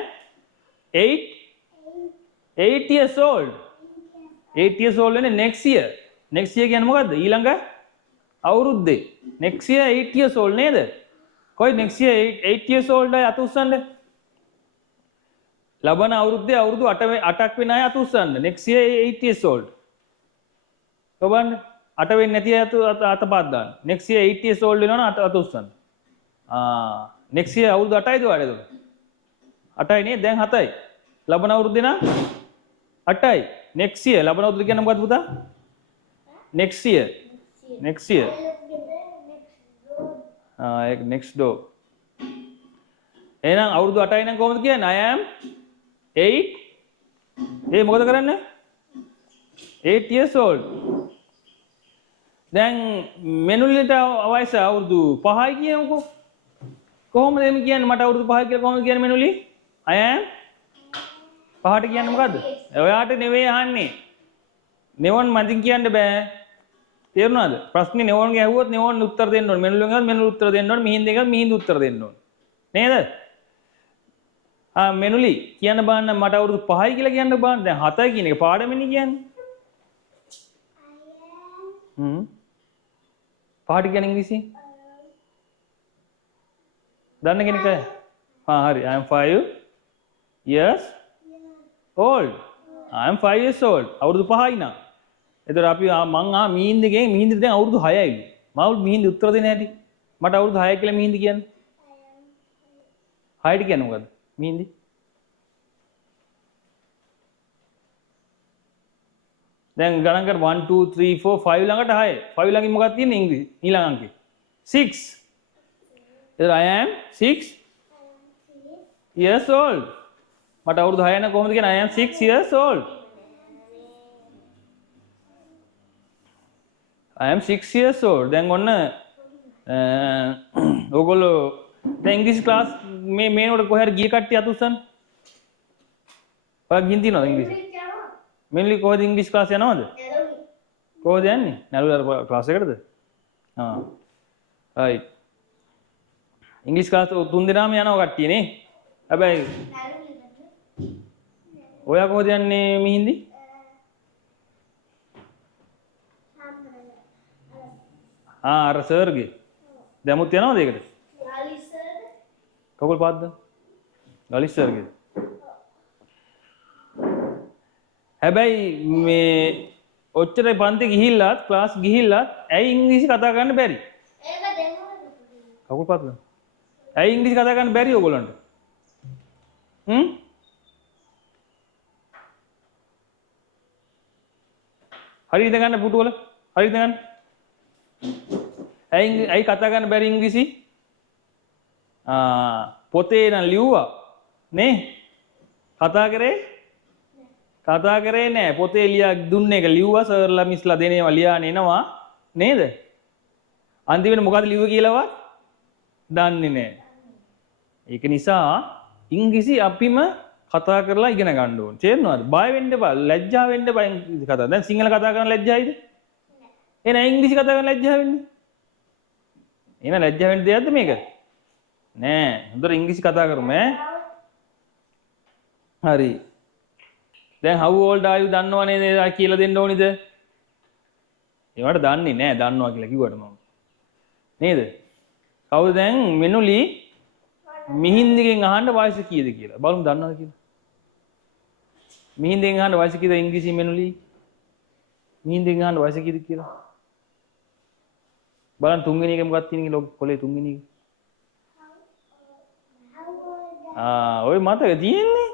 8 years old. 8 years old වෙන්නේ next year. next year කියන්නේ මොකද්ද? ඊළඟ අවුරුද්දේ. next year 8 years old නේද? කොයි next year 8 years old අය අත උස්සන්නේ? ලබන අවුරුද්දේ අවුරුදු 8ක් වෙන අය අත උස්සන්න. next year 8 years old. කොබන්න 8 වෙන්නේ නැති අය අතපත් දාන්න. next year 8 years old වෙනවනම් අත උස්සන්න. next year අවුරුදු 8යිද ඔයාලට එතකොට? 8යි නේ දැන් 7යි. ලබන අවුරුද්දේ නම් 8යි. next year ලබන අවුරුද්ද කියන්නේ මොකද්ද පුතා? next year. ඒක next door. එහෙනම් අවුරුදු 8යි නම් කොහොමද කියන්නේ? I am 8 මොකද කරන්නේ? 8 years old. දැන් මෙනුලිට වයස අවුරුදු 5යි කියමුකෝ. කොහොමද එමෙ කියන්නේ? මට අවුරුදු 5යි කියලා කොහොමද කියන්නේ මෙනුලි? I am 5ට කියන්නේ මොකද්ද? ඔයාට නෙවෙයි අහන්නේ. නෙවොන් මදින් කියන්න බෑ. තේරුණාද? ප්‍රශ්නේ නෙවොන්ගේ ඇහුවොත් නෙවොන් උත්තර දෙන්න ඕනේ. මෙනුලෙන් ගියොත් මෙනුල උත්තර දෙන්න ඕනේ. මිහින්දෙන් ගියොත් මිහින්ද උත්තර දෙන්න ඕනේ. නේද? මෙනුලි කියන්න බලන්න මට අවුරුදු 5යි කියලා කියන්න බලන්න. දැන් 7යි කියන එක පාඩමනේ කියන්නේ. පහට කියන්නේ ඉංග්‍රීසියෙන්? දන්න කෙනෙක් අය? හරි. I am 5 years old. I am 5 years old. අවුරුදු 5යි නා. එතකොට අපි මං මිහින්දගෙන් මිහින්ද දැන් අවුරුදු 6යිලු. මම මිහින්ද උත්තර දෙන්න හැටි. මට අවුරුදු 6යි කියලා මිහින්ද කියන්නේ. 6ට කියන්නේ මොකද්ද? මිහින්ද? දැන් ගණන් කර 1 2 3 4 5 ළඟට 6. 5 ළඟින් මොකක්ද තියෙන්නේ ඉංග්‍රීසි? ඊළඟ අංකේ. 6. එතකොට I am 6 years old. මට අවුරුදු 6 යන කොහොමද කියන්නේ? I am 6 years old. I am 6 years old. දැන් ඔන්න ඕගොල්ලෝ දැන් ඉංග්‍රීසි ක්ලාස් මේනොට කොහේ හරි ගිය කට්ටිය අත උස්සන්න. ඔයා ගිහින් තියනවද ඉංග්‍රීසි? මෙන්ලි කොහෙද ඉංග්‍රීසි ක්ලාස් යනවද? කොහෙද යන්නේ? නළුවර ක්ලාස් එකටද? right. ඉංග්‍රීසි ක්ලාස් තුන් දෙනාම යනවා කට්ටිය නේ. හැබැයි ඔයා කොහෙද යන්නේ මිහින්දි? අර සර්ගේ. දැමුත් යනවද ඒකට? කවුල් පාද්ද? ගලිස් සර්ගේ. හැබැයි මේ ඔච්චර පන්ති ගිහිල්ලත් ක්ලාස් ගිහිල්ලත් ඇයි ඉංග්‍රීසි කතා කරන්න බැරි? ඒක දෙමවද? කවුල් පාද්ද? ඇයි ඉංග්‍රීසි කතා කරන්න බැරි ඔයගොල්ලන්ට? හරි ඉඳ ගන්න පුටුවල. හරි ඉඳ ගන්න. ඇයි කතා කරන්න බැරි ඉංග්‍රීසි? පොතේ නම් ලිව්වා නේ? කතා කරේ නෑ. පොතේ ලියා දුන්න එක ලිව්වා සර්ලා මිස්ලා දෙන ඒවා ලියාන එනවා නේද? අන්තිමට මොකද ලිව්වේ කියලාවත් දන්නේ නෑ. ඒක නිසා ඉංග්‍රීසි අපිම කතා කරලා ඉගෙන ගන්න ඕනේ. තේරෙනවද? බය වෙන්න එපා. ලැජ්ජා වෙන්න එපා ඉංග්‍රීසි කතා. දැන් සිංහල කතා කරන ලැජ්ජායිද? එහෙනම් ඉංග්‍රීසි කතා කරන ලැජ්ජා වෙන්නේ. එහෙනම් ලැජ්ජා වෙන්න දෙයක්ද මේක? නෑ. හොඳට ඉංග්‍රීසි කතා කරමු ඈ. හරි. දැන් how old are you දන්නවනේ කියලා දෙන්න ඕනිද? ඒවට දන්නේ නෑ දන්නවා කියලා කිව්වට මම. නේද? කවුද දැන් මෙනුලි මිහින්දිගෙන් අහන්න වයස කීයද කියලා. බලමු දන්නවද කියලා. මිහින්දිගෙන් අහන්න වයස කීයද ඉංග්‍රීසි මෙනුලි? මිහින්දිගෙන් අහන්න වයස කීයද කියලා. බලන්න තුන්වෙනි එක මොකක්ද තියෙන්නේ ලොක් කොලේ තුන්වෙනි එක. ඔය මතක තියෙන්නේ.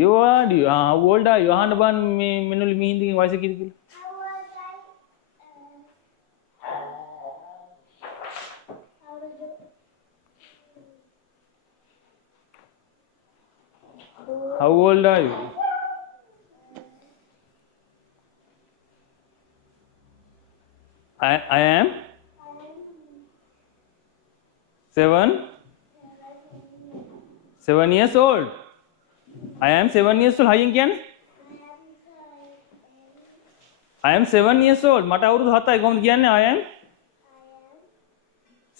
you are you how old are you අහන්න බන් මේ මෙනුලි මිහින්දිගෙන් වයස කීයද කියලා. How old are you? I am 7 years old. I am 7 years old. හයියෙන් කියන්නේ? I am 7 years old. මට අවුරුදු 7යි කොහොමද කියන්නේ? I am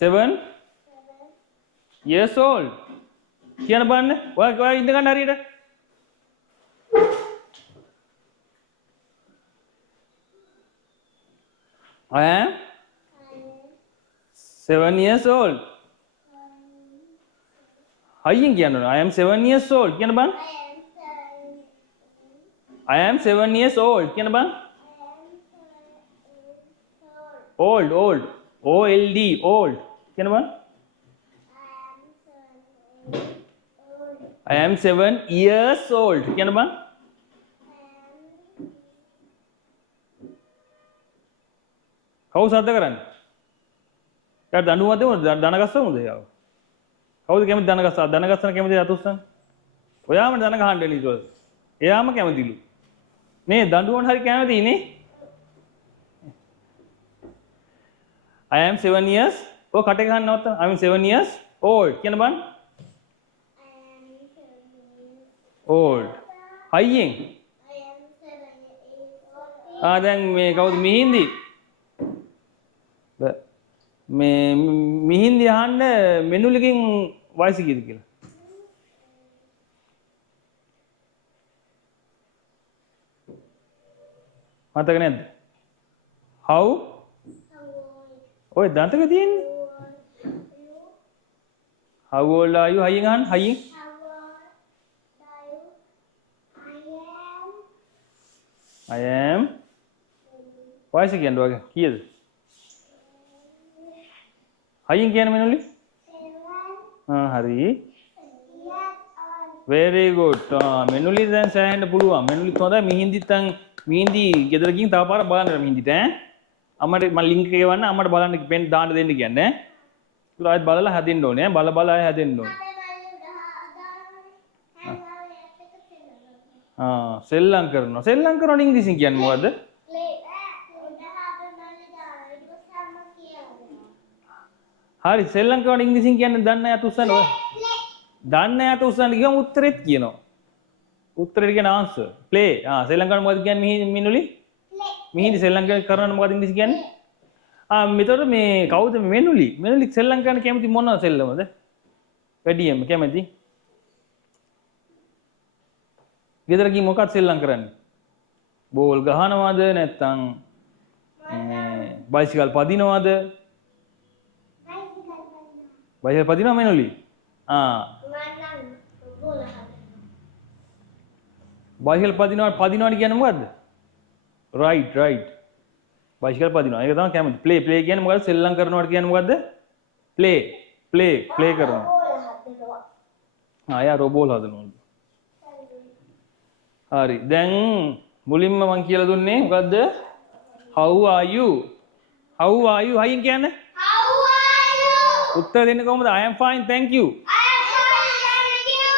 7 years old. කියන්න බලන්න. ඔයා ඉඳ ගන්න හරියට. I am 7 years old. හයියෙන් කියන්න ඕන. I am 7 years old. කියන්න බලන්න. I am 7 years old. කියන්න බලන්න. Old. O L D old. කියන්න බලන්න. I am 7 years old. කියන්න බලන්න. කවුද සද්ද කරන්නේ? යාට දඬුවම් දෙමුද? දන ගස්සමුද යාව? කවුද කැමති දන ගස්සා? දන ගස්සන කැමති අත උස්සන්න. ඔයාම දන ගහන්න වෙන ඊට පස්සේ. එයාම කැමතිලු. නේ දඬුවම් හරි කැමති නේ? I am 7 years. ඔය කට ගහන්න නවත්තන්න. I am 7 years old. කියන්න බලන්න. old හයියෙන් I am 7 years old. දැන් මේ කවුද මිහින්දි මේ මිහින්දි අහන්න මෙනුලිකින් වයස කීයද කියලා මතක නැද්ද how ඔය දන්තක තියෙන්නේ how old are you හයියෙන් අහන්න හයියෙන් I am වයස කියන්නේ වගේ කීයද හයියෙන් කියන්නේ මෙනුලි හරි very good මෙනුලි දැන් සෑහෙන්න පුළුවන් මෙනුලිත් හොඳයි මිහින්දිත් දැන් මිහින්දි ගෙදර ගිහින් තව පාරක් බලන්න මිහින්දිට අම්මට මම ලින්ක් එක ගවන්න අම්මට බලන්න පෙන් දාන්න දෙන්න කියන්නේ ඈ ආයෙත් බලලා හැදෙන්න ඕනේ බල බල ආයෙ හැදෙන්න ඕනේ සෙල්ලම් කරනවා ඉංග්‍රීසියෙන් කියන්නේ මොකද්ද හරි සෙල්ලම් කරනවා ඉංග්‍රීසියෙන් කියන්නේ දන්නේ නැත උස්සන්න ඔය දන්නේ නැත උස්සන්න ගියම උත්තරෙත් කියනවා උත්තරේ කියන ආන්සර් ප්ලේ සෙල්ලම් කරනවා මොකද්ද කියන්නේ මිනුලි මිහින්දි සෙල්ලම් කරනවා මොකද්ද ඉංග්‍රීසි කියන්නේ මෙතකොට මේ කවුද මෙනුලි සෙල්ලම් කරන්න කැමති මොන සෙල්ලමද වැඩියෙන්ම කැමති ගෙදර ගිහින් මොකක්ද සෙල්ලම් කරන්නේ බෝල් ගහනවද නැත්නම් බයිසිකල් පදිනවද බයිසිකල් පදිනව මෙනුලි බයිසිකල් පදිනවද කියන්නේ මොකද්ද රයිට් බයිසිකල් පදිනවා ඒක තමයි කැමති ප්ලේ කියන්නේ මොකද්ද සෙල්ලම් කරනවට කියන්නේ මොකද්ද ප්ලේ කරනවා යා රෝබෝල් හදනවා හරි දැන් මුලින්ම මම කියලා දුන්නේ මොකද්ද how are you හයියෙන් කියන්නේ How are you? උත්තර දෙන්නේ කොහොමද I am fine thank you I am fine, thank you.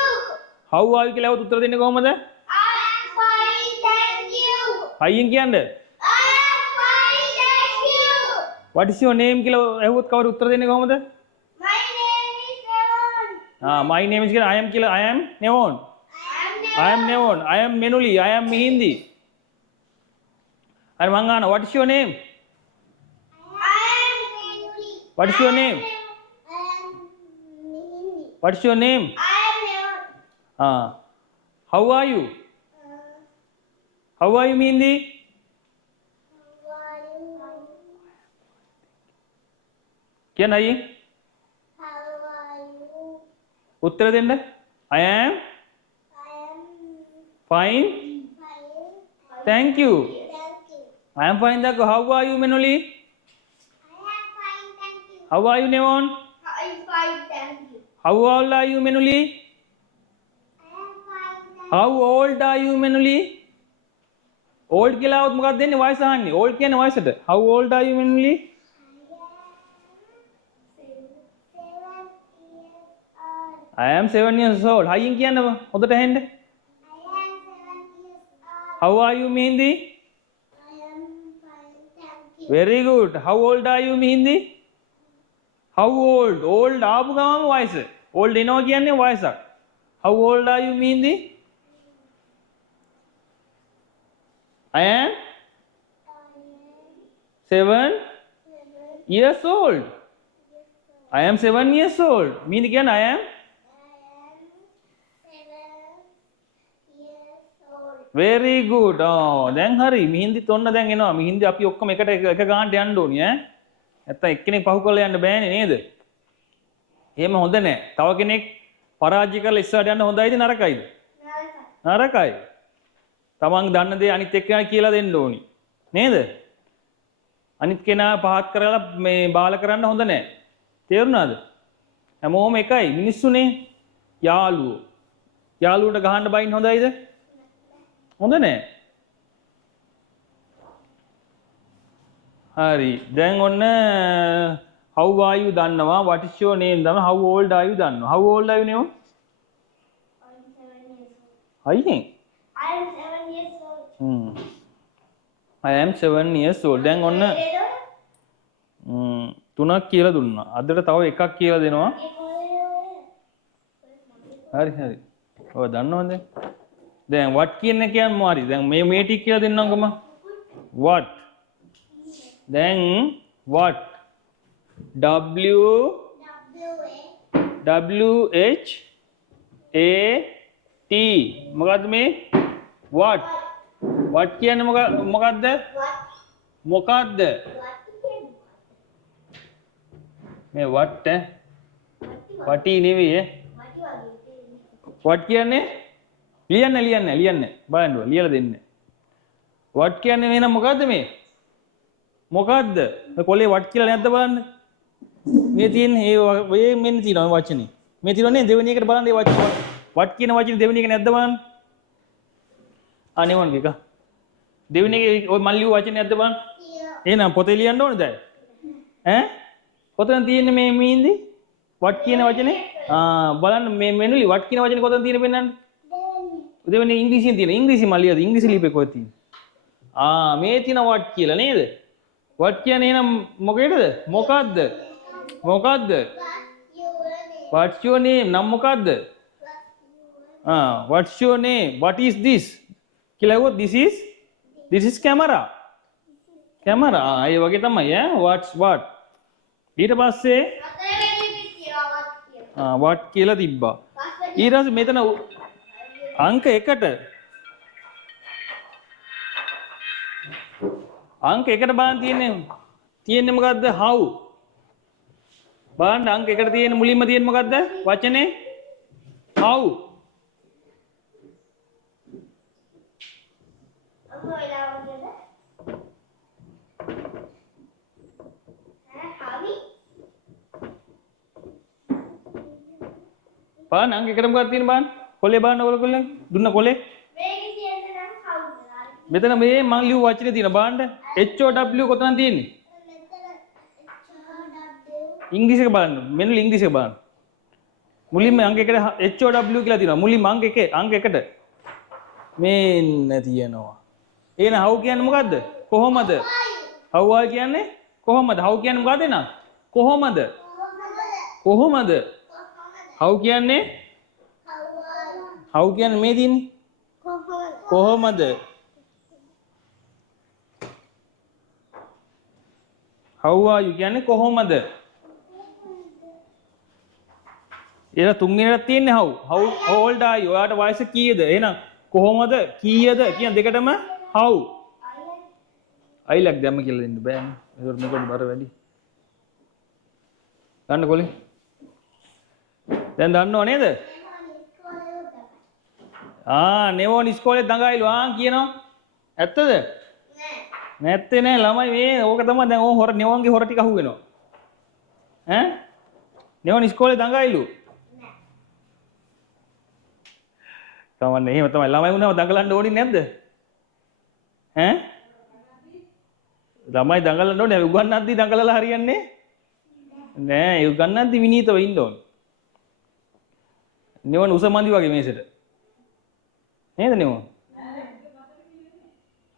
how are you කියලා උත්තර දෙන්නේ කොහොමද I am fine, thank you. හයියෙන් කියන්නේ I am fine, thank you. what is your name කියලා ඇහුවොත් කවුරු උත්තර දෙන්නේ කොහොමද My name is Devon. my name is කියලා I am කියලා I am Nevon I am Nevon I am Menuli I am Mihindi and Mangana what is your name I am Menuli. what is your name I am Mihindi. what is your name I am Devon. how are you Mihindi How are you? කියන්න අයියේ How are you? උත්තර දෙන්න I am I am fine fine. thank you Thank you. I am fine thank you how are you Menuli I am fine, thank you. how are you Nevon I am fine, thank you. how old are you Menuli I am fine, thank how old are you Menuli old කියලා આવත් මොකක්ද දෙන්නේ වයස අහන්නේ old කියන්නේ වයසට how old are you Menuli you. 7 years old. I am 7 years old හයියෙන් කියන්න හොඳට ඇහෙන්න I am 7 years old. how are you Mihindi I am fine, thank you. very good how old are you Mihindi how old ආපු ගමම වයස old එනවා කියන්නේ වයසක් how old are you Mihindi I am 7 years old I am 7 years old Mihindi කියන්නේ I am I am 7 years old. very good දැන් හරි මිහින්දිත් ඔන්න දැන් එනවා මිහින්දි අපි ඔක්කොම එකට එක ගානට යන්න ඕනි නැත්තම් එක්කෙනෙක් පහු කරලා යන්න බෑනේ නේද එහෙම හොඳ නෑ තව කෙනෙක් පරාජය කරලා ඉස්සරහට යන්න හොඳයිද නරකයිද නරකයි තමන් දන්න දේ අනිත් එක්කෙනා කියලා දෙන්න ඕනි නේද අනිත් කෙනා පහත් කරලා මේ බාල කරන්න හොඳ නෑ තේරුණාද හැමෝම එකයි මිනිස්සුනේ යාළුවට ගහන්න බයින් හොඳයිද හොඳ නෑ හරි දැන් ඔන්න how are you දන්නවා what is your name දන්නවා how old are you දන්නවා how old are you Nemo I am 7 years old. අයියෙන් I am 7 years old. I am 7 years old දැන් ඔන්න තුනක් කියලා දුන්නා අදට තව එකක් කියලා දෙනවා හරි ඔය දන්නවද දැන් what කියන එක කියන්නේ මොහරි. දැන් මේ ටික කියලා දෙන්නම්කම. what. දැන් what. W-H A-T. මොකද්ද මේ? what. what කියන්නේ මොකද්ද? මොකද්ද? මේ what වටි නෙවෙයි what කියන්නේ ලියන්න බලන්න ලියලා දෙන්න. what කියන්නේ වෙන මොකද්ද මේ? මොකද්ද? මේ කොලේ what කියලා නැද්ද බලන්න. මේ තියෙන්නේ ඒ මෙන්න තියෙනවා වචනේ. මේ තියෙනනේ දෙවෙනි එකට බලන්න ඒ වචනේ. what කියන වචනේ දෙවෙනි එක නැද්ද බලන්න. අනේවන් එක. දෙවෙනි එකේ ඔය මල්ලි වචනේ නැද්ද බලන්න. එහෙනම් පොතේ ලියන්න ඕනද? ඈ? කොතන තියෙන්නේ මේ මීන්දි? what කියන වචනේ? බලන්න මේ මෙනුලි what කියන වචනේ කොතන තියෙන්නේ පෙන්නන්න. දෙවෙනි ඉංග්‍රීසියෙන් තියෙන. ඉංග්‍රීසි මල්ලියද? ඉංග්‍රීසි ලිපේ කොහෙද තියෙන්නේ? මේ තියෙන what කියලා නේද? what කියන්නේ එහෙනම් මොකේද? මොකද්ද? මොකද්ද? what's your name? නම් මොකද්ද? what's your name? what is this? කියලා ඇහුවොත් this is camera. camera. ඒ වගේ තමයි what's what. ඊට පස්සේ what කියලා තිබ්බා. ඊට පස්සේ මෙතන අංක 1ට බලන්න තියෙන්නේ මොකද්ද? how. බලන්න අංක 1ට තියෙන මුලින්ම තියෙන්නේ මොකද්ද? වචනේ how. බලන්න අංක 1ට මොකක්ද තියෙන්නේ බලන්න. කොලේ බලන්න ඔයගොල්ලෝ දුන්න කොලේ. මේකේ තියෙන නම් කවුද? මෙතන මේ මං ලියු වචනේ තියෙන බලන්න. HOW කොතනද තියෙන්නේ? ඉංග්‍රීසි එක බලන්න. මෙන්න ඉංග්‍රීසි එක බලන්න. මුලින්ම අංක 1ට HOW කියලා තියෙනවා. මුලින්ම අංක 1ට මෙන්න තියෙනවා. එහෙනම් how කියන්නේ මොකද්ද? කොහොමද? how කියන්නේ කොහොමද? how කියන්නේ මොකද්ද නේද? කොහොමද? කොහොමද? how කියන්නේ මේ තියෙන්නේ කොහොමද? how are you කියන්නේ කොහොමද? එහෙනම් තුන්වෙනිට තියෙන්නේ how old are you? ඔයාට වයස කීයද? එහෙනම් කොහොමද කීයද කියන දෙකටම how. I like them කියලා දෙන්න බෑ. ඒකට මේකට බර වැඩි. ගන්න කොලේ. දැන් දන්නව නේද? නෙවෝන් ඉස්කෝලේ දඟයිලු කියනවා. ඇත්තද? නැත්තේ නෑ ළමයි මේ ඕක තමයි දැන් ඕ නෙවෝන්ගේ හොර ටික අහුවෙනවා. නෙවෝන් ඉස්කෝලේ දඟයිලු. තමන්නේ එහෙම තමයි ළමයි වුණාම දඟලන්න ඕනේ නැද්ද? ළමයි දඟලන්න ඕනේ. උගන්නද්දි දඟලලා හරියන්නේ නෑ. ඒ උගන්නද්දි විනීතව ඉන්න ඕනේ. නෙවෝන් උස මන්දි වගේ මේසෙට. නේද නෙවෝන්?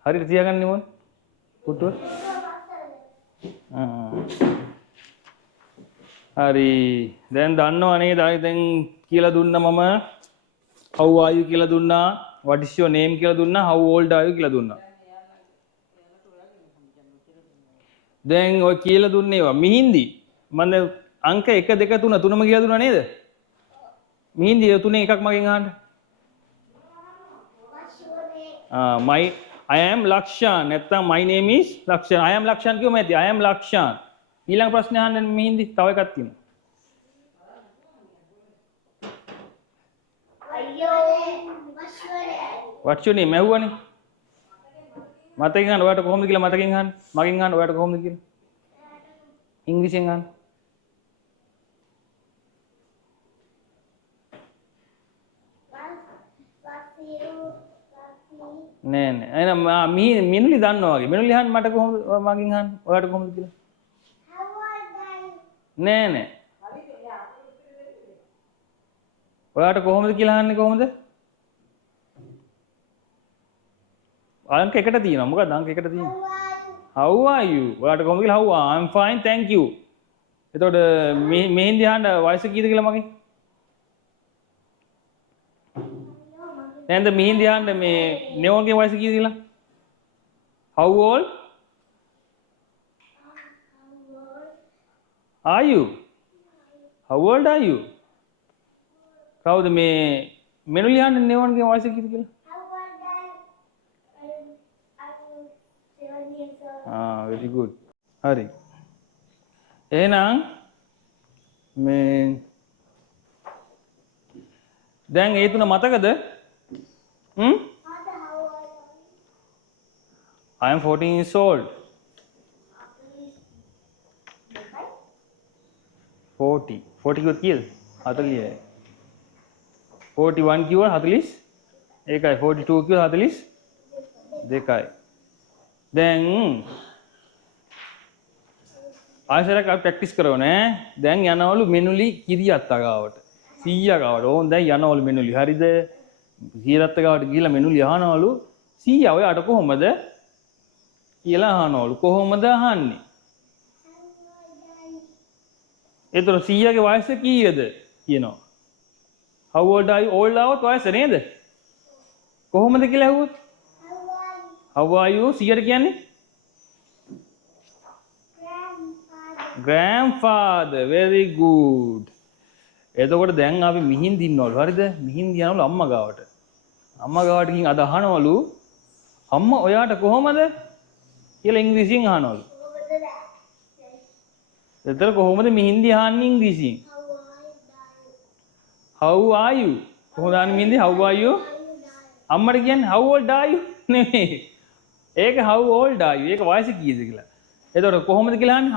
හරියට තියාගන්න නෙවෝන්. පුටුව. හරි. දැන් දන්නව නේද? දැන් කියලා දුන්නා මම how are you කියලා දුන්නා. what is your name කියලා දුන්නා. how old are you කියලා දුන්නා. දැන් ඔය කියලා දුන්නේ ඒවා මිහින්දි. මම අංක 1 2 3 තුනම කියලා දුන්නා නේද? මිහින්දි ඒ තුනේ එකක් මගෙන් අහන්න. I am Lakshan. නැත්තම් my name is Lakshan. I am Lakshan කියුවම ඇති. I am Lakshan. ඊළඟ ප්‍රශ්නේ අහන්න මිහින්දි තව එකක් තියෙනවා. what's your name? ඇහුවනේ. මතකෙන් අහන්න ඔයාලට කොහොමද කියලා මතකෙන් අහන්න. මගෙන් අහන්න ඔයාලට කොහොමද කියලා. ඉංග්‍රීසියෙන් අහන්න. නෑ නෑ. එහෙනම් මිනුලි දන්නවා වගේ. මිනුලි අහන්න මට කොහොමද මගෙන් අහන්න. ඔයාලට කොහොමද කියලා. නෑ නෑ. ඔයාලට කොහොමද කියලා අහන්නේ කොහොමද? අංක 1ට තියෙනවා. මොකක්ද අංක 1ට තියෙන්නේ? How are you? ඔයාලට කොහොමද කියලා how are I'm fine thank you. එතකොට මෙහෙන්දි අහන්න වයස කීයද කියලා මගෙන්? දැන් මිහින්දි අහන්න මේ නෙවෝන්ගේ වයස කීයද කියලා? How old are you? How old are you? කවුද මේ මෙනුලි අහන්න නෙවෝන්ගේ වයස කීයද කියලා? very good. හරි. එහෙනම් මේ දැන් ඒ තුන මතකද? I am 14 years old. 40 කිව්වොත් කීයද? 40යි. 41 කිව්වොත් 40 ඒකයි. 42 කිව්වොත් 42යි. දැන් ආයෙසරක් අපි ප්‍රැක්ටිස් කරනවා. දැන් යනවලු මෙනුලි කිරියත්තා ගාවට. සීයා ගාවට. ඕන් දැන් යනවලු මෙනුලි. හරිද? කිරියත්තා ගාවට ගිහිල්ලා මෙනුලි අහනවලු සීයා ඔයාට කොහොමද කියලා අහනවලු. කොහොමද අහන්නේ? ඒතර සීයාගේ වයස කීයද කියනවා. How old are you? old આવત වයස නේද? කොහොමද කියලා අහුවොත්? How are you? සීයාට කියන්නේ? grandfather. very good. එතකොට දැන් අපි මිහින්දි ඉන්නවලු. හරිද? මිහින්දි යනවලු අම්මා ගාවට. අම්මා ගාවට ගිහින් අද අහනවලු අම්මා ඔයාට කොහොමද කියලා ඉංග්‍රීසියෙන් අහනවලු. එතන කොහොමද මිහින්දි අහන්නේ ඉංග්‍රීසියෙන්? How are you? කොහොමද අහන්නේ මිහින්දි? How are you? අම්මට කියන්නේ how old are you? නෙමෙයි. ඒක how old are you? ඒක වයස කීයද කියලා. එතකොට කොහොමද කියලා අහන්නේ?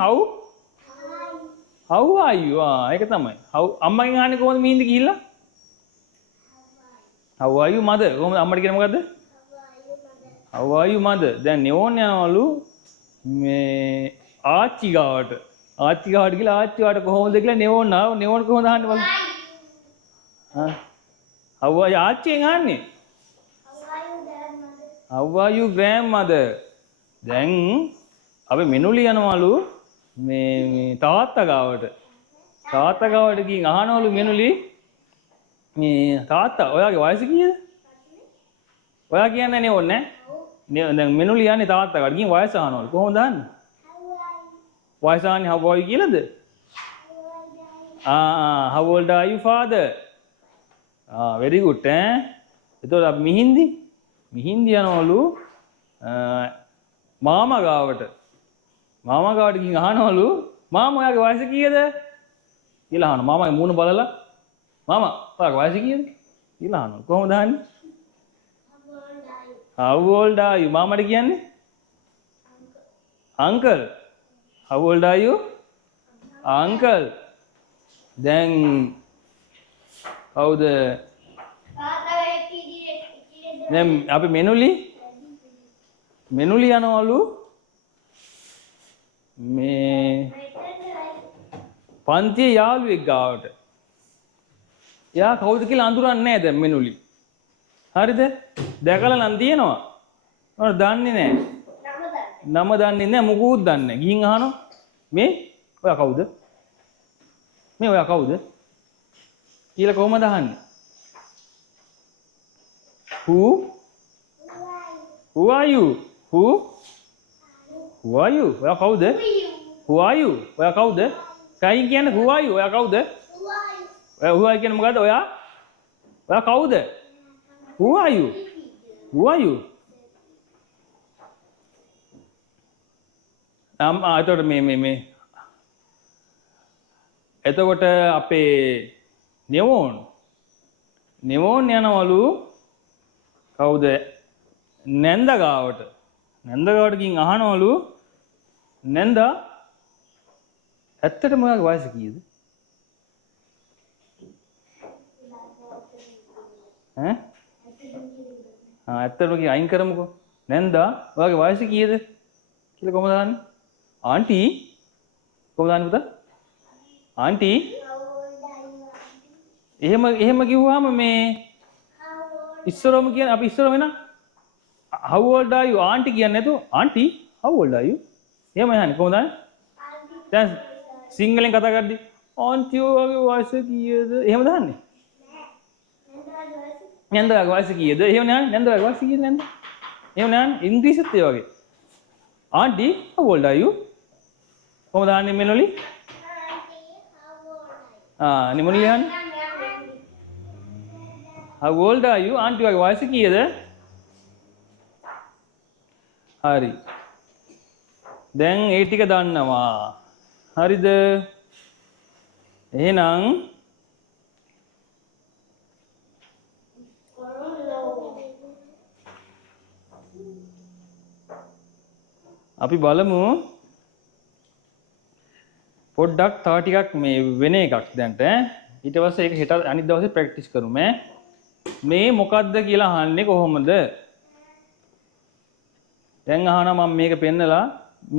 How are you? ඒක තමයි. අම්මගෙන් අහන්නේ කොහොමද මිහින්දි කියලා? How are you mother? කොහොමද අම්මට කියන්නේ මොකද්ද? How are you mother? දැන් නෙවෝන් යනවලු මේ ආච්චි ගාවට. ආච්චි ගාවට ගිහලා ආච්චි වාට කොහොමද කියලා නෙවෝන් ආව. නෙවෝන් කොහොමද අහන්නේ බලන්න. How are you ආච්චියෙන් අහන්නේ? How are you grandmother? දැන් අපි මෙනුලි යනවලු මේ තාත්තා ගාවට. තාත්තා ගාවට ගිහින් අහනවලු මෙනුලි මේ තාත්තා ඔයාගේ වයස කීයද? ඔයා කියන්නේ නේ ඕනේ නෑ. දැන් මෙනුලි යන්නේ තාත්තා ගාවට ගිහින් වයස අහනවලු. කොහොමද අහන්නේ? වයස අහන්නේ how old කියලාද? how old are you father? very good ඈ. එතකොට අපි මිහින්දි යනවලු මාමා ගාවට. මාමා ගාවට ගිහින් අහනවලු මාමා ඔයාගේ වයස කීයද කියලා අහනවා. මාමාගේ මූණ බලලා මාමා ඔයාගේ වයස කීයද කියලා අහනවා. කොහොමද අහන්නේ? How old are you? මාමාට කියන්නේ uncle. How old are you? uncle. දැන් කවුද? දැන් අපි මෙනුලි යනවලු මේ පන්තියේ යාළුවෙක් ගාවට. එයා කවුද කියලා අඳුරන්නේ නැහැ දැන් මෙනුලි. හරිද? දැකලා නම් තියෙනවා. මම දන්නේ නැහැ. නම දන්නේ නැහැ, මොකුත් දන්නේ නැහැ. ගිහින් අහනවා මේ ඔයා කවුද? මේ ඔයා කවුද? කියලා කොහමද අහන්නේ? Who are you? Who are you? ඔයා කවුද? Who are you? ඔයා කවුද? කයින් කියන්නේ who are you? ඔයා කවුද? ඔයා who are you කියන්නේ මොකද්ද? ඔයා කවුද? Who are you? Who are you? එතකොට මේ එතකොට අපේ නෙවෝන් යනවලු කවුද? නැන්ද ගාවට. නැන්ද ගාවට ගිහින් අහනවලු නැන්දා ඇත්තටම ඔයාගේ වයස කීයද? ඇත්තටම කී අයින් කරමුකෝ. නැන්දා ඔයාගේ වයස කීයද කියලා කොහමද අහන්නේ? ආන්ටි කොහමද අහන්නේ පුතා? ආන්ටි එහෙම කිව්වහම මේ ඉස්සරම කියන්නේ අපි ඉස්සරම වෙන how old are you aunty කියන්නේ නැතුව aunty how old are you එහෙම යන්නේ කොහොමද අහන්නේ? දැන් සිංහලෙන් කතා කරද්දි ආන්ටි ඔයාගේ වයස කීයද එහෙමද අහන්නේ? නැන්දගේ වයස කීයද? එහෙම නෑ නැන්දගේ වයස කීයද නැන්ද? එහෙම නෑ ඉංග්‍රීසිත් ඒ වගේ. Aunty how old are you? කොහොමද ආන්නේ මෙනොලි? නිමොලි යන්නේ? how old are you? Aunty වගේ වයස කීයද? හරි. දැන් ඒ ටික දන්නවා. හරිද? එහෙනම් අපි බලමු පොඩ්ඩක් තව ටිකක් මේ වෙන එකක් දැන්ට ඊට පස්සේ ඒක හෙට අනිත් දවසේ ප්‍රැක්ටිස් කරමු මේ මොකද්ද කියලා අහන්නේ කොහොමද දැන් අහනවා මම මේක පෙන්නලා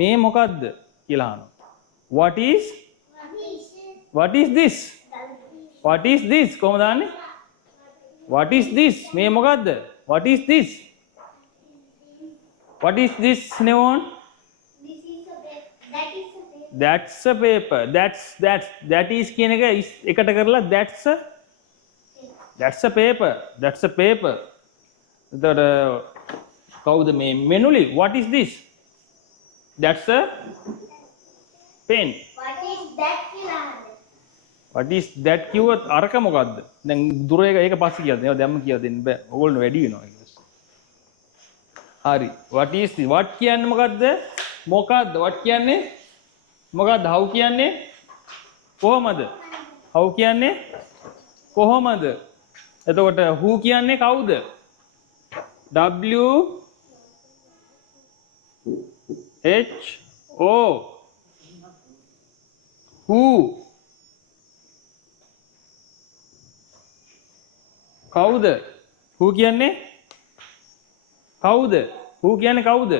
මේ මොකද්ද කියලා අහනවා what is this කොහොමද අහන්නේ what is this මේ මොකද්ද what is this Neon that's a paper that is කියන එක එකට කරලා that's a paper එතකොට කවුද මේ මෙනුලි what is this that's a pen what is that කිව්වොත් අරක මොකද්ද දැන් දුර ඒක පස්සේ කියන්න ඒවා දැම්ම කියලා දෙන්න බෑ ඕගොල්ලෝ වැඩි වෙනවා ඊට පස්සේ හරි what is this what කියන්නේ මොකද්ද what කියන්නේ මොකද්ද how කියන්නේ කොහමද how කියන්නේ කොහමද එතකොට who කියන්නේ කවුද w h o who කවුද who කියන්නේ කවුද who කියන්නේ කවුද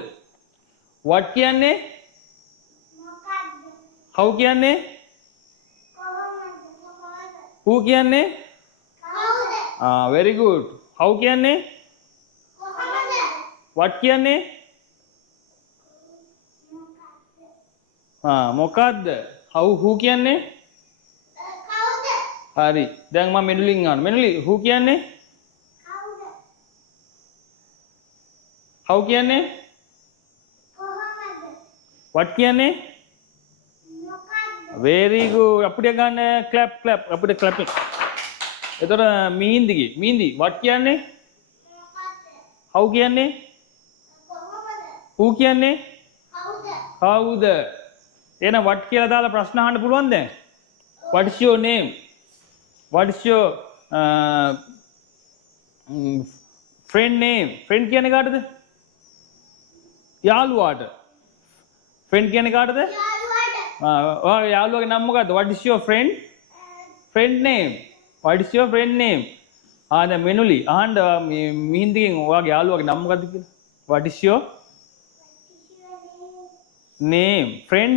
what කියන්නේ how කියන්නේ who කියන්නේ very good how කියන්නේ what කියන්නේ මොකද්ද who කියන්නේ හරි දැන් මම මෙනුලින් අහනවා මෙනුලි who කියන්නේ how කියන්නේ what කියන්නේ very good අපිට ගන්න clap අපිට clapping එතකොට මිහින්දි what කියන්නේ how කියන්නේ who කියන්නේ howද එහෙනම් what කියලා දාලා ප්‍රශ්න අහන්න පුළුවන් දැන් what is your name what is your friend name friend කියන්නේ කාටද යාළුවාට friend කියන්නේ කාටද යාළුවාගේ නම මොකද්ද what is your friend name what is your friend name දැන් මෙනුලි අහන්න මිහින්දිගෙන් ඔයාගේ යාළුවාගේ නම මොකද්ද කියලා what is your name friend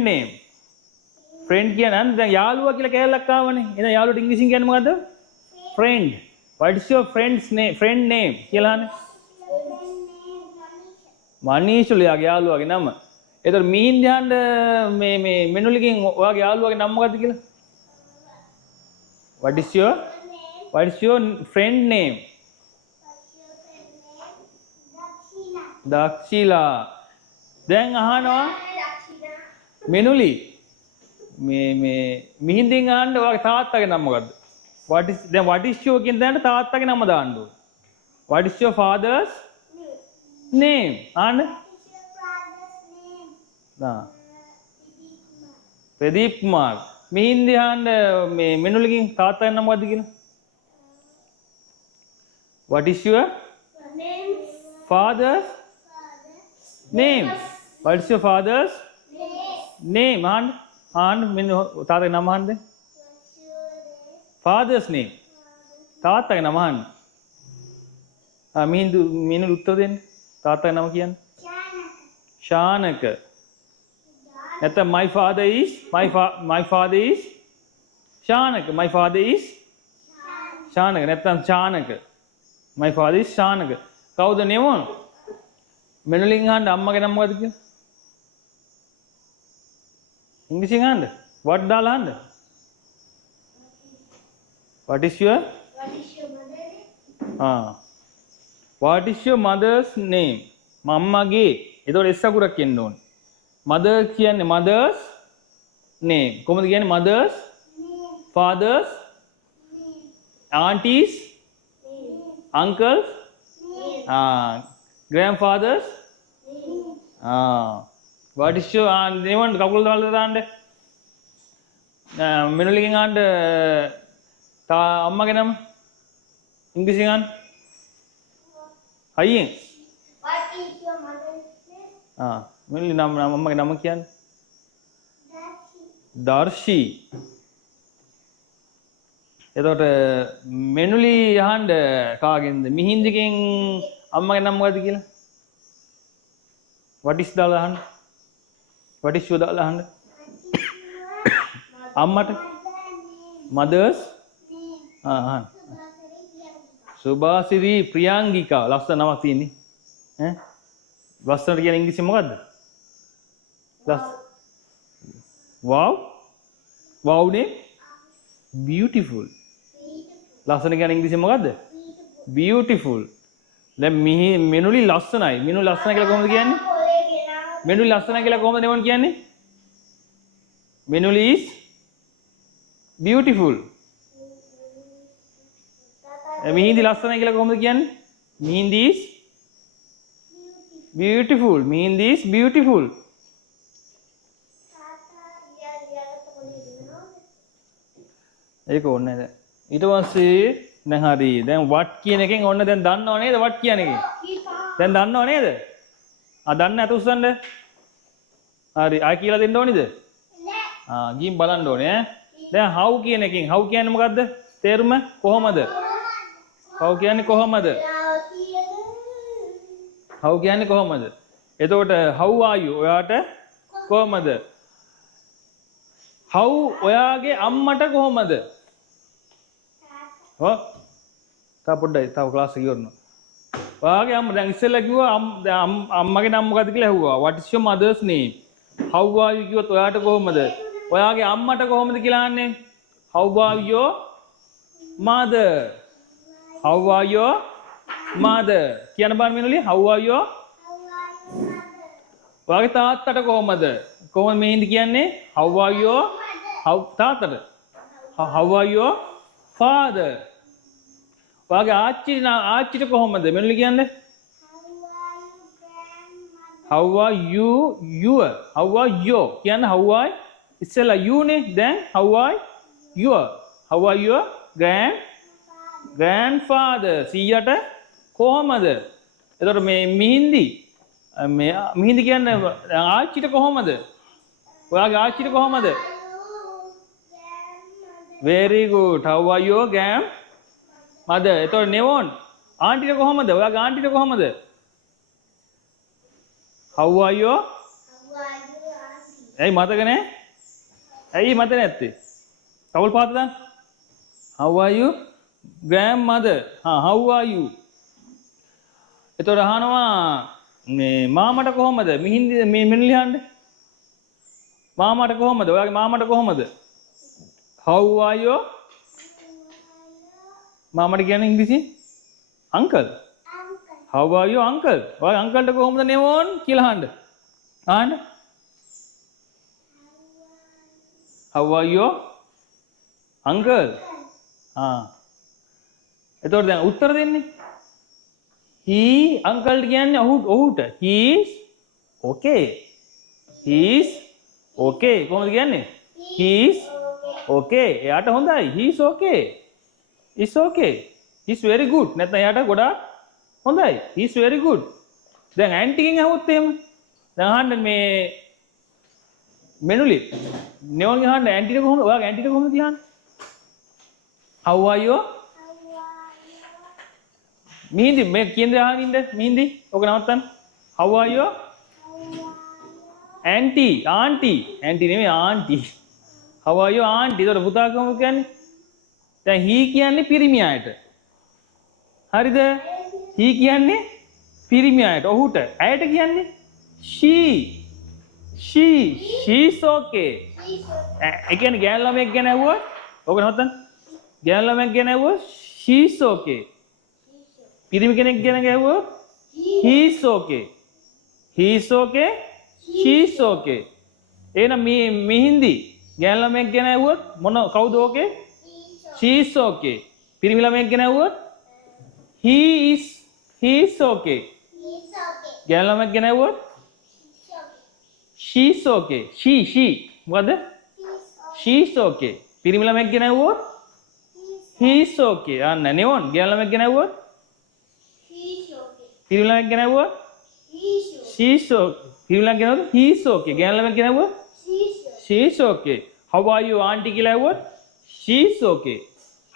කියන්නේ දැන් යාළුවා කියලා කැලලක් ආවනේ එහෙනම් යාළුවට ඉංග්‍රීසියෙන් කියන්නේ මොකද්ද friend what is your friend name කියලා අහන්නේ මනීෂුල යාගේ යාළුවාගේ නම එතකොට මිහින්දි අහන්න මේ මෙනුලිගෙන් ඔයාගේ යාළුවාගේ නම මොකද්ද කියලා what is your friend name දක්ෂිලා දැන් අහනවා මෙනුලි මේ මිහින්දින් අහන්න ඔයාගේ තාත්තගේ නම මොකද්ද what is your කියන දැනට තාත්තගේ නම දාන්න ඕනේ what is your father's name අහන්න ප්‍රදීප් කුමාර් මිහින්දි අහන්න මේ මෙනුලිගෙන් තාත්තගේ නම මොකද්ද කියලා what is your father's name what is your father's name අහන්න මෙන්න තාත්තගේ නම අහන්න father's name තාත්තගේ නම අහන්න මිහින්දු උත්තර දෙන්න තාත්තගේ නම කියන්න ශානක නැත්නම් my father is Shanaka my father is Shanaka නැත්නම් Shanaka my father is Shanaka කවුද නෙමොන් මෙනුලින් අහන්න අම්මගේ නම මොකද්ද කියලා ඉංග්‍රීසියෙන් අහන්න what දාලා අහන්න what is your mother name What is your mother's name? මම්මගේ. එතකොට S අකුරක් එන්න ඕනේ. Mother කියන්නේ mother's name. කොහොමද කියන්නේ mother's? Father's? Aunties? Uncles? Grandfathers? What is your name? කකුල් දාලා දාන්න. මෙනුලිගෙන් ආන්න අම්මගේ නම ඉංග්‍රීසියෙන් ආන්න. අයියෙන්. What is your mother's name? මෙනුලි නම අම්මගේ නම කියන්නේ. Darshi. දර්ශි. එතකොට මෙනුලි අහන්න කාගෙන්ද? මිහින්දිගෙන් අම්මගේ නම මොකද්ද කියලා? What is දාලා අහන්න. What is your දාලා අහන්න. අම්මට mother's අහන්න. සුභාසිරි ප්‍රියංගිකා ලස්සන නමක් තියෙන්නේ. ඈ ලස්සනට කියන ඉංග්‍රීසියෙන් මොකද්ද? wow wow නේ beautiful ලස්සන කියන ඉංග්‍රීසියෙන් මොකද්ද? beautiful. දැන් මෙනුලි ලස්සනයි. මෙනුලි ලස්සන කියලා කොහොමද කියන්නේ? මෙනුලි ලස්සන කියලා කොහොමද නෙවොන් කියන්නේ? මෙනුලි is beautiful. මිහින්දි ලස්සනයි කියලා කොහොමද කියන්නේ? මිහින්දි is beautiful. මිහින්දි is beautiful. ඒක ඕනේ දැන්. ඊට පස්සේ දැන් හරි. දැන් what කියන එකෙන් ඕන්න දැන් දන්නව නේද what කියන එකෙන්? දැන් දන්නව නේද? දන්න නැත උස්සන්න. හරි. ආයි කියලා දෙන්න ඕනේද? නෑ. ගිහින් බලන්න ඕනේ ඈ. දැන් how කියන එකෙන් how කියන්නේ මොකද්ද? තේරුම කොහොමද? how කියන්නේ කොහොමද? how කියන්නේ කොහොමද? එතකොට how are you? ඔයාට කොහොමද? how ඔයාගේ අම්මට කොහොමද? ඔව්. තා පොඩ්ඩයි තාම ක්ලාස් එක ඉවරනවා. ඔයාගේ අම්මා දැන් ඉස්සෙල්ලා කිව්වා අම්මගේ නම මොකද්ද කියලා ඇහුවා. What is your mother's name? How are you කිව්වොත් ඔයාට කොහොමද? ඔයාගේ අම්මට කොහොමද කියලා අහන්නේ? How are your mother? How are your mother? කියන බාන මෙනුලි how are your? ඔයාගේ තාත්තට කොහොමද? කොහොමද මේ හින්දි කියන්නේ? How are your? how තාත්තට? How are your father? ඔයාගේ ආච්චිට කොහොමද? මෙනුලි කියන්නේ? How are you? Your. How are your? කියන්නේ how are ඉස්සෙල්ලා you නේ. දැන් how are your? How are your grandfather? සීයට කොහොමද? එතකොට මේ මිහින්දි කියන්නේ ආච්චිට කොහොමද? ඔයාගේ ආච්චිට කොහොමද? very good. How are your grandmother? එතකොට නෙවොන් ආන්ටිට කොහොමද? ඔයාගේ ආන්ටිට කොහොමද? How are your? ඇයි මතක නැහැ? ඇයි මතක නැත්තේ? කවුල් පාත දාන්න. How are you? grandmother. how are you? එතකොට අහනවා මේ මාමට කොහොමද? මිහින්දි මේ මෙනුලි අහන්න. මාමට කොහොමද? ඔයාගේ මාමට කොහොමද? How are you? මාමට කියන්නේ ඉංග්‍රීසියෙන් uncle. How are you uncle? ඔයාගේ අංකල්ට කොහොමද නෙවොන් කියලා අහන්න. අහන්න. How are you uncle? එතකොට දැන් උත්තර දෙන්නේ. He uncle කියන්නේ ඔහුට. He is okay. He is okay. කොහොමද කියන්නේ? He is okay. එයාට හොඳයි. He is okay. It's okay. He's very good. නැත්නම් එයාට ගොඩාක් හොඳයි. He's very good. දැන් ඇන්ටිගෙන් අහුවොත් එහෙම. දැන් අහන්න මේ මෙනුලි. නෙවොන්ගෙන් අහන්න ඇන්ටිට කොහොමද? ඔයාගේ ඇන්ටිට කොහොමද කියලා අහන්න. How are you? මිහින්දි මේ කියන්නේ අහගෙන ඉන්න මිහින්දි. ඔක නවත්තන්න. How are you? aunty නෙමෙයි aunty. How are you aunty? ඒතර පුතා කොහොමද කියන්නේ? දැන් he කියන්නේ පිරිමි අයට. හරිද? he කියන්නේ පිරිමි අයට. ඔහුට. ඇයට කියන්නේ she's okay. ඒ කියන්නේ ගෑනු ළමයෙක් ගැන ඇහුවොත් ඕක නවත්තන්න. ගෑනු ළමයෙක් ගැන ඇහුවොත් she's okay. පිරිමි කෙනෙක් ගැන ගැහුවොත් he is okay. he is okay. she is okay. එහෙනම් මේ හින්දි ගෑනු ළමයෙක් ගැන ඇහුවොත් මොන කවුද okay? she is okay. පිරිමි ළමයෙක් ගැන ඇහුවොත් he is okay. ගෑනු ළමයෙක් ගැන ඇහුවොත් she is okay. she මොකද? she is okay. පිරිමි ළමයෙක් ගැන ඇහුවොත් he is okay. අන්න නෙවොන් ගෑනු ළමයෙක් ගැන ඇහුවොත් පිරිමි ළමයෙක් ගැන ඇහුවොත් she is okay. පිරිමි ළමයෙක් ගැන ඇහුවොත් he is okay. ගෑනු ළමයෙක් ගැන ඇහුවොත් she is okay. how are you aunty කියලා ඇහුවොත් she is okay.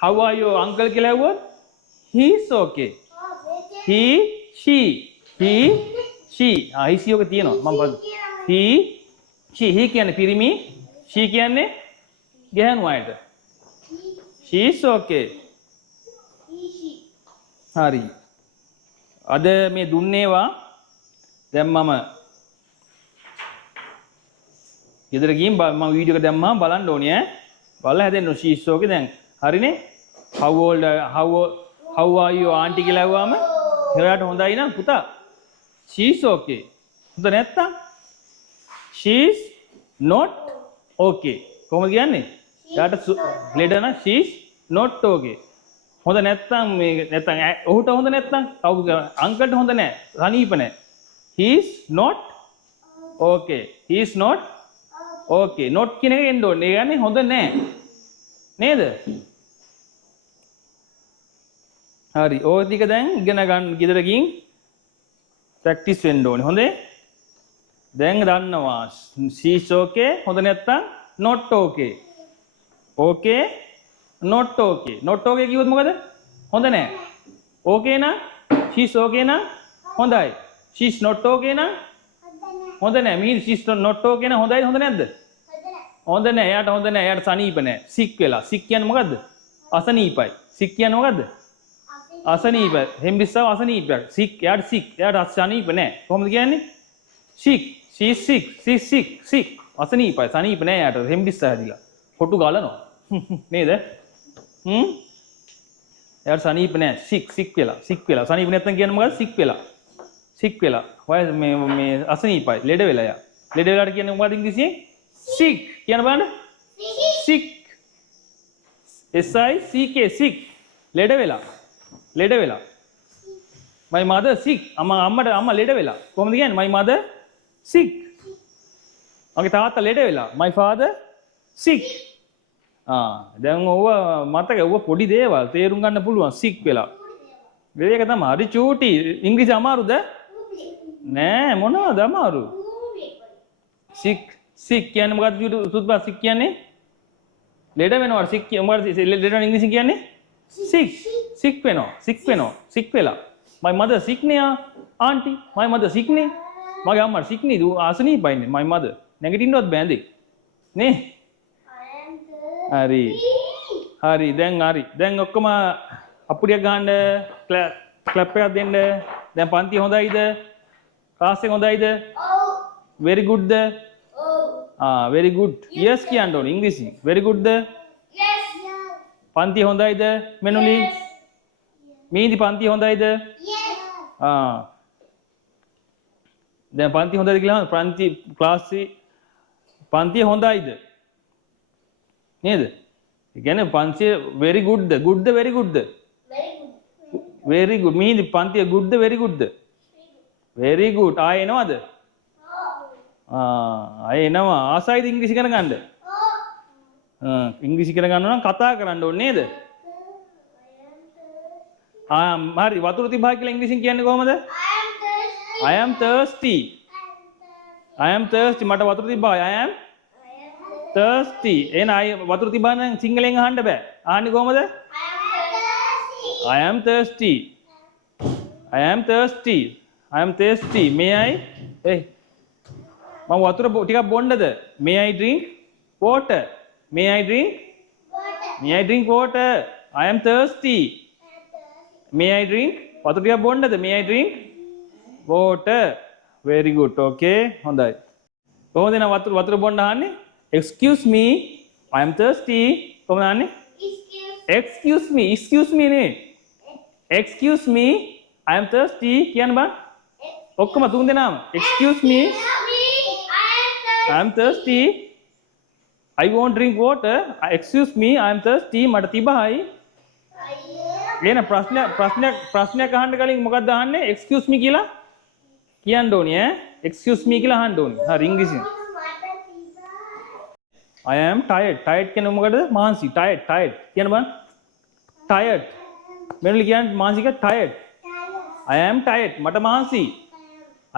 how are you uncle කියලා ඇහුවොත් he is okay. he she he ඔක තියෙනවා මම he කියන්නේ පිරිමි she කියන්නේ ගැහණු අයට she is okay. හරි අද මේ දුන්නේවා දැන් මම ගෙදර ගිහින් මම වීඩියෝ එක දැම්මම බලන්න ඕනේ ඈ බලලා හැදෙන්න she is okay දැන් හරිනේ how are you aunty කියලා ඇහුවාම එයාට හොඳයි නං පුතා she is okay. හොඳ නැත්තම් she is not okay. කොහොමද කියන්නේ? එයාට ලෙඩ නම් she is not okay. හොඳ නැත්තම් මේ නැත්තම් ඔහුට හොඳ නැත්තම් අංකල්ට හොඳ නැහැ. සනීප නැහැ. he is not okay. he is not okay. not කියන එක එන්න ඕනේ. ඒ කියන්නේ හොඳ නැහැ. නේද? හරි. ඔය ටික දැන් ඉගෙන ගන්න ගෙදර ගිහින් ප්‍රැක්ටිස් වෙන්න ඕනේ. හොඳේ? දැන් දන්නවා she is okay හොඳ නැත්තම් not okay. okay not okay. not okay කිව්වොත් මොකද? හොඳ නැහැ. okay නම් she is okay නම් හොඳයි. she is not okay නම් හොඳ නැහැ. මේ she is not okay නම් හොඳයි හොඳ නැද්ද? හොඳ නැහැ. එයාට හොඳ නැහැ. එයාට සනීප නැහැ. sick වෙලා. sick කියන්නේ මොකද්ද? අසනීපයි. sick කියන්නේ මොකද්ද? අසනීප. හෙම්බිස්සව අසනීපයක්. sick එයාට sick. එයාට සනීප නැහැ. කොහොමද කියන්නේ? sick. she is sick. she is sick. sick. අසනීපයි. සනීප නැහැ එයාට. හෙම්බිස්ස හැදිලා. කොටු ගලනවා. නේද? එයාට සනීප නැහැ. sick sick වෙලා. sick වෙලා. සනීප නැත්නම් කියන්නේ මොකද්ද? sick වෙලා. sick වෙලා. වය මේ අසනීපයි. ලෙඩ වෙලා එයා. ලෙඩ වෙලාට කියන්නේ මොකද්ද ඉංග්‍රීසියෙන්? sick. කියන බලන්න. sick. s i c k sick. ලෙඩ වෙලා. ලෙඩ වෙලා. my mother sick. අම්මා ලෙඩ වෙලා. කොහොමද කියන්නේ? my mother sick. මගේ තාත්තා ලෙඩ වෙලා. my father sick. දැන් ඔව මතක ඔව පොඩි දේවල් තේරුම් ගන්න පුළුවන් sick වෙලා. මේක තමයි හරි චූටි. ඉංග්‍රීසි අමාරුද? නෑ මොනවද අමාරු? sick කියන්නේ මොකක්ද සුද්දා sick කියන්නේ? ලෙඩ වෙනවා. sick මොකක්ද ලෙඩ වෙන ඉංග්‍රීසියෙන් කියන්නේ? sick වෙනවා. sick වෙලා. my mother sick නේ aunty. my mother sick නේ. මගේ අම්මා sick නේ. අසනීපයිනේ my mother. නැගිටින්නවත් බෑන්දේ. නේ? හරි. හරි දැන් හරි. දැන් ඔක්කොම අපුඩියක් ගහන්න ක්ලැප් එකක් දෙන්න. දැන් පන්ති හොඳයිද? ක්ලාස් එක හොඳයිද? very good ද? very good. yes කියන්න ඕනේ ඉංග්‍රීසි. very good ද? yes. පන්ති හොඳයිද? මෙනුලි. මීදි පන්ති හොඳයිද? yes. දැන් පන්ති හොඳයිද කියලා පන්ති ක්ලාස් පන්ති හොඳයිද? නේද? ඒ කියන්නේ පන්තිය very good ද? good ද very good ද? very good. මීදි පන්තිය good ද very good ද? very good. ආයෙ එනවද? ආයෙ එනවා. ආසයිද ඉංග්‍රීසි ඉගෙන ගන්නද? ඉංග්‍රීසි ඉගෙන ගන්න නම් කතා කරන්න ඕනේ නේද? හරි වතුර තිබහා කියලා ඉංග්‍රීසියෙන් කියන්නේ කොහමද? I am thirsty. I am thirsty. මට වතුර තිබ්බා. I am thirsty. එහෙනම් වතුර තිබ්බා නම් සිංහලෙන් අහන්න බෑ. අහන්නේ කොහමද? I am thirsty. I am thirsty. I am thirsty. May I? මම වතුර ටිකක් බොන්නද? May I drink water? May I drink? May I drink water? I am thirsty. May I drink? වතුර ටිකක් බොන්නද? May I drink water? Very good. Okay. හොඳයි. කොහොමද නා වතුර බොන්න අහන්නේ? Excuse me. I am thirsty. කොහොමද අහන්නේ? Excuse me. Excuse me නේ. Excuse me. I am thirsty කියන්න බං. ඔක්කොම තුන් දෙනාම. Excuse me. I am thirsty. I won't drink water. Excuse me. I am thirsty. මට තිබහයි. එන ප්‍රශ්නයක් අහන්න කලින් මොකක්ද අහන්නේ? Excuse me කියලා කියන්න ඕනේ ඈ. Excuse me කියලා අහන්න ඕනේ. හරි ඉංග්‍රීසියෙන්. I am tired. Tired කියන්නේ මොකටද? මහන්සි. Tired. කියන්න බං. Tired. මෙන්න කියන්නේ මහන්සි කියන්නේ tired. I am tired. මට මහන්සි.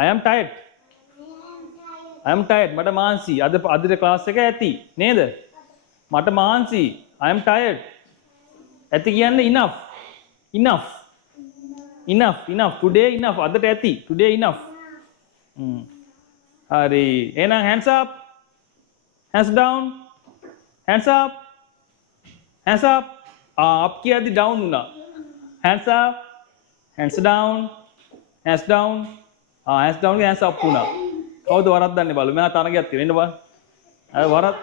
I am tired. මට මහන්සි. අද ක්ලාස් එක ඇති නේද? මට මහන්සි. I am tired. ඇති කියන්නේ enough. Today enough. අදට ඇති. Today enough. හරි. එහෙනම් hands up. Hands down. Hands up. Up කියද්දි down වුණා. Hands up. Hands down. Hands down hands up වුණා. කවුද වරද්දන්නේ බලමු. මම තරගයක් තියෙනවා. එන්න බලන්න.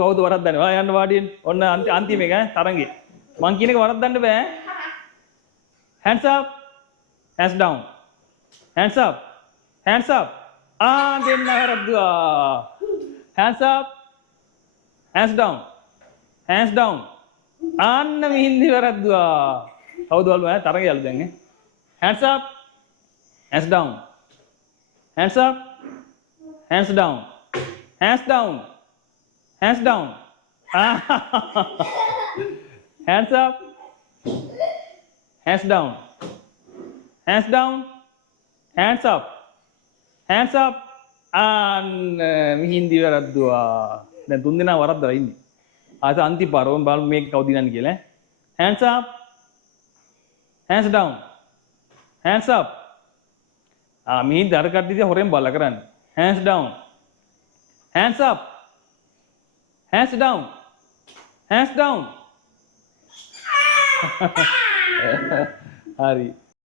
කවුද වරද්දන්නේ? යන්න වාඩියෙන්. ඔන්න අන්තිම එක තරගේ. මං කියන එක වරද්දන්න බෑ. Hands up. Hands down. Hands up. දෙන්න වරද්දුවා. Hands up. Hands down. අන්න මිහින්දි වරද්දුවා. කවුද බලමු තරගේ යලු දැන් ඈ. Hands up. Hands down. Hands up. Hands down. Hands down. Hands up. Hands down. Hands up. අන්න මිහින්දි වරද්දුවා. දැන් තුන් දෙනා වරද්දලා ඉන්නේ. ආස අන්තිම පාර ඕම් බලමු මේක කවුද දිනන්නේ කියලා. Hands up. Hands down. මිහින්දි අර කට්ටිය හොරෙන් බල්ලා කරන්නේ. Hands down. Hands up. Hands down. හරි.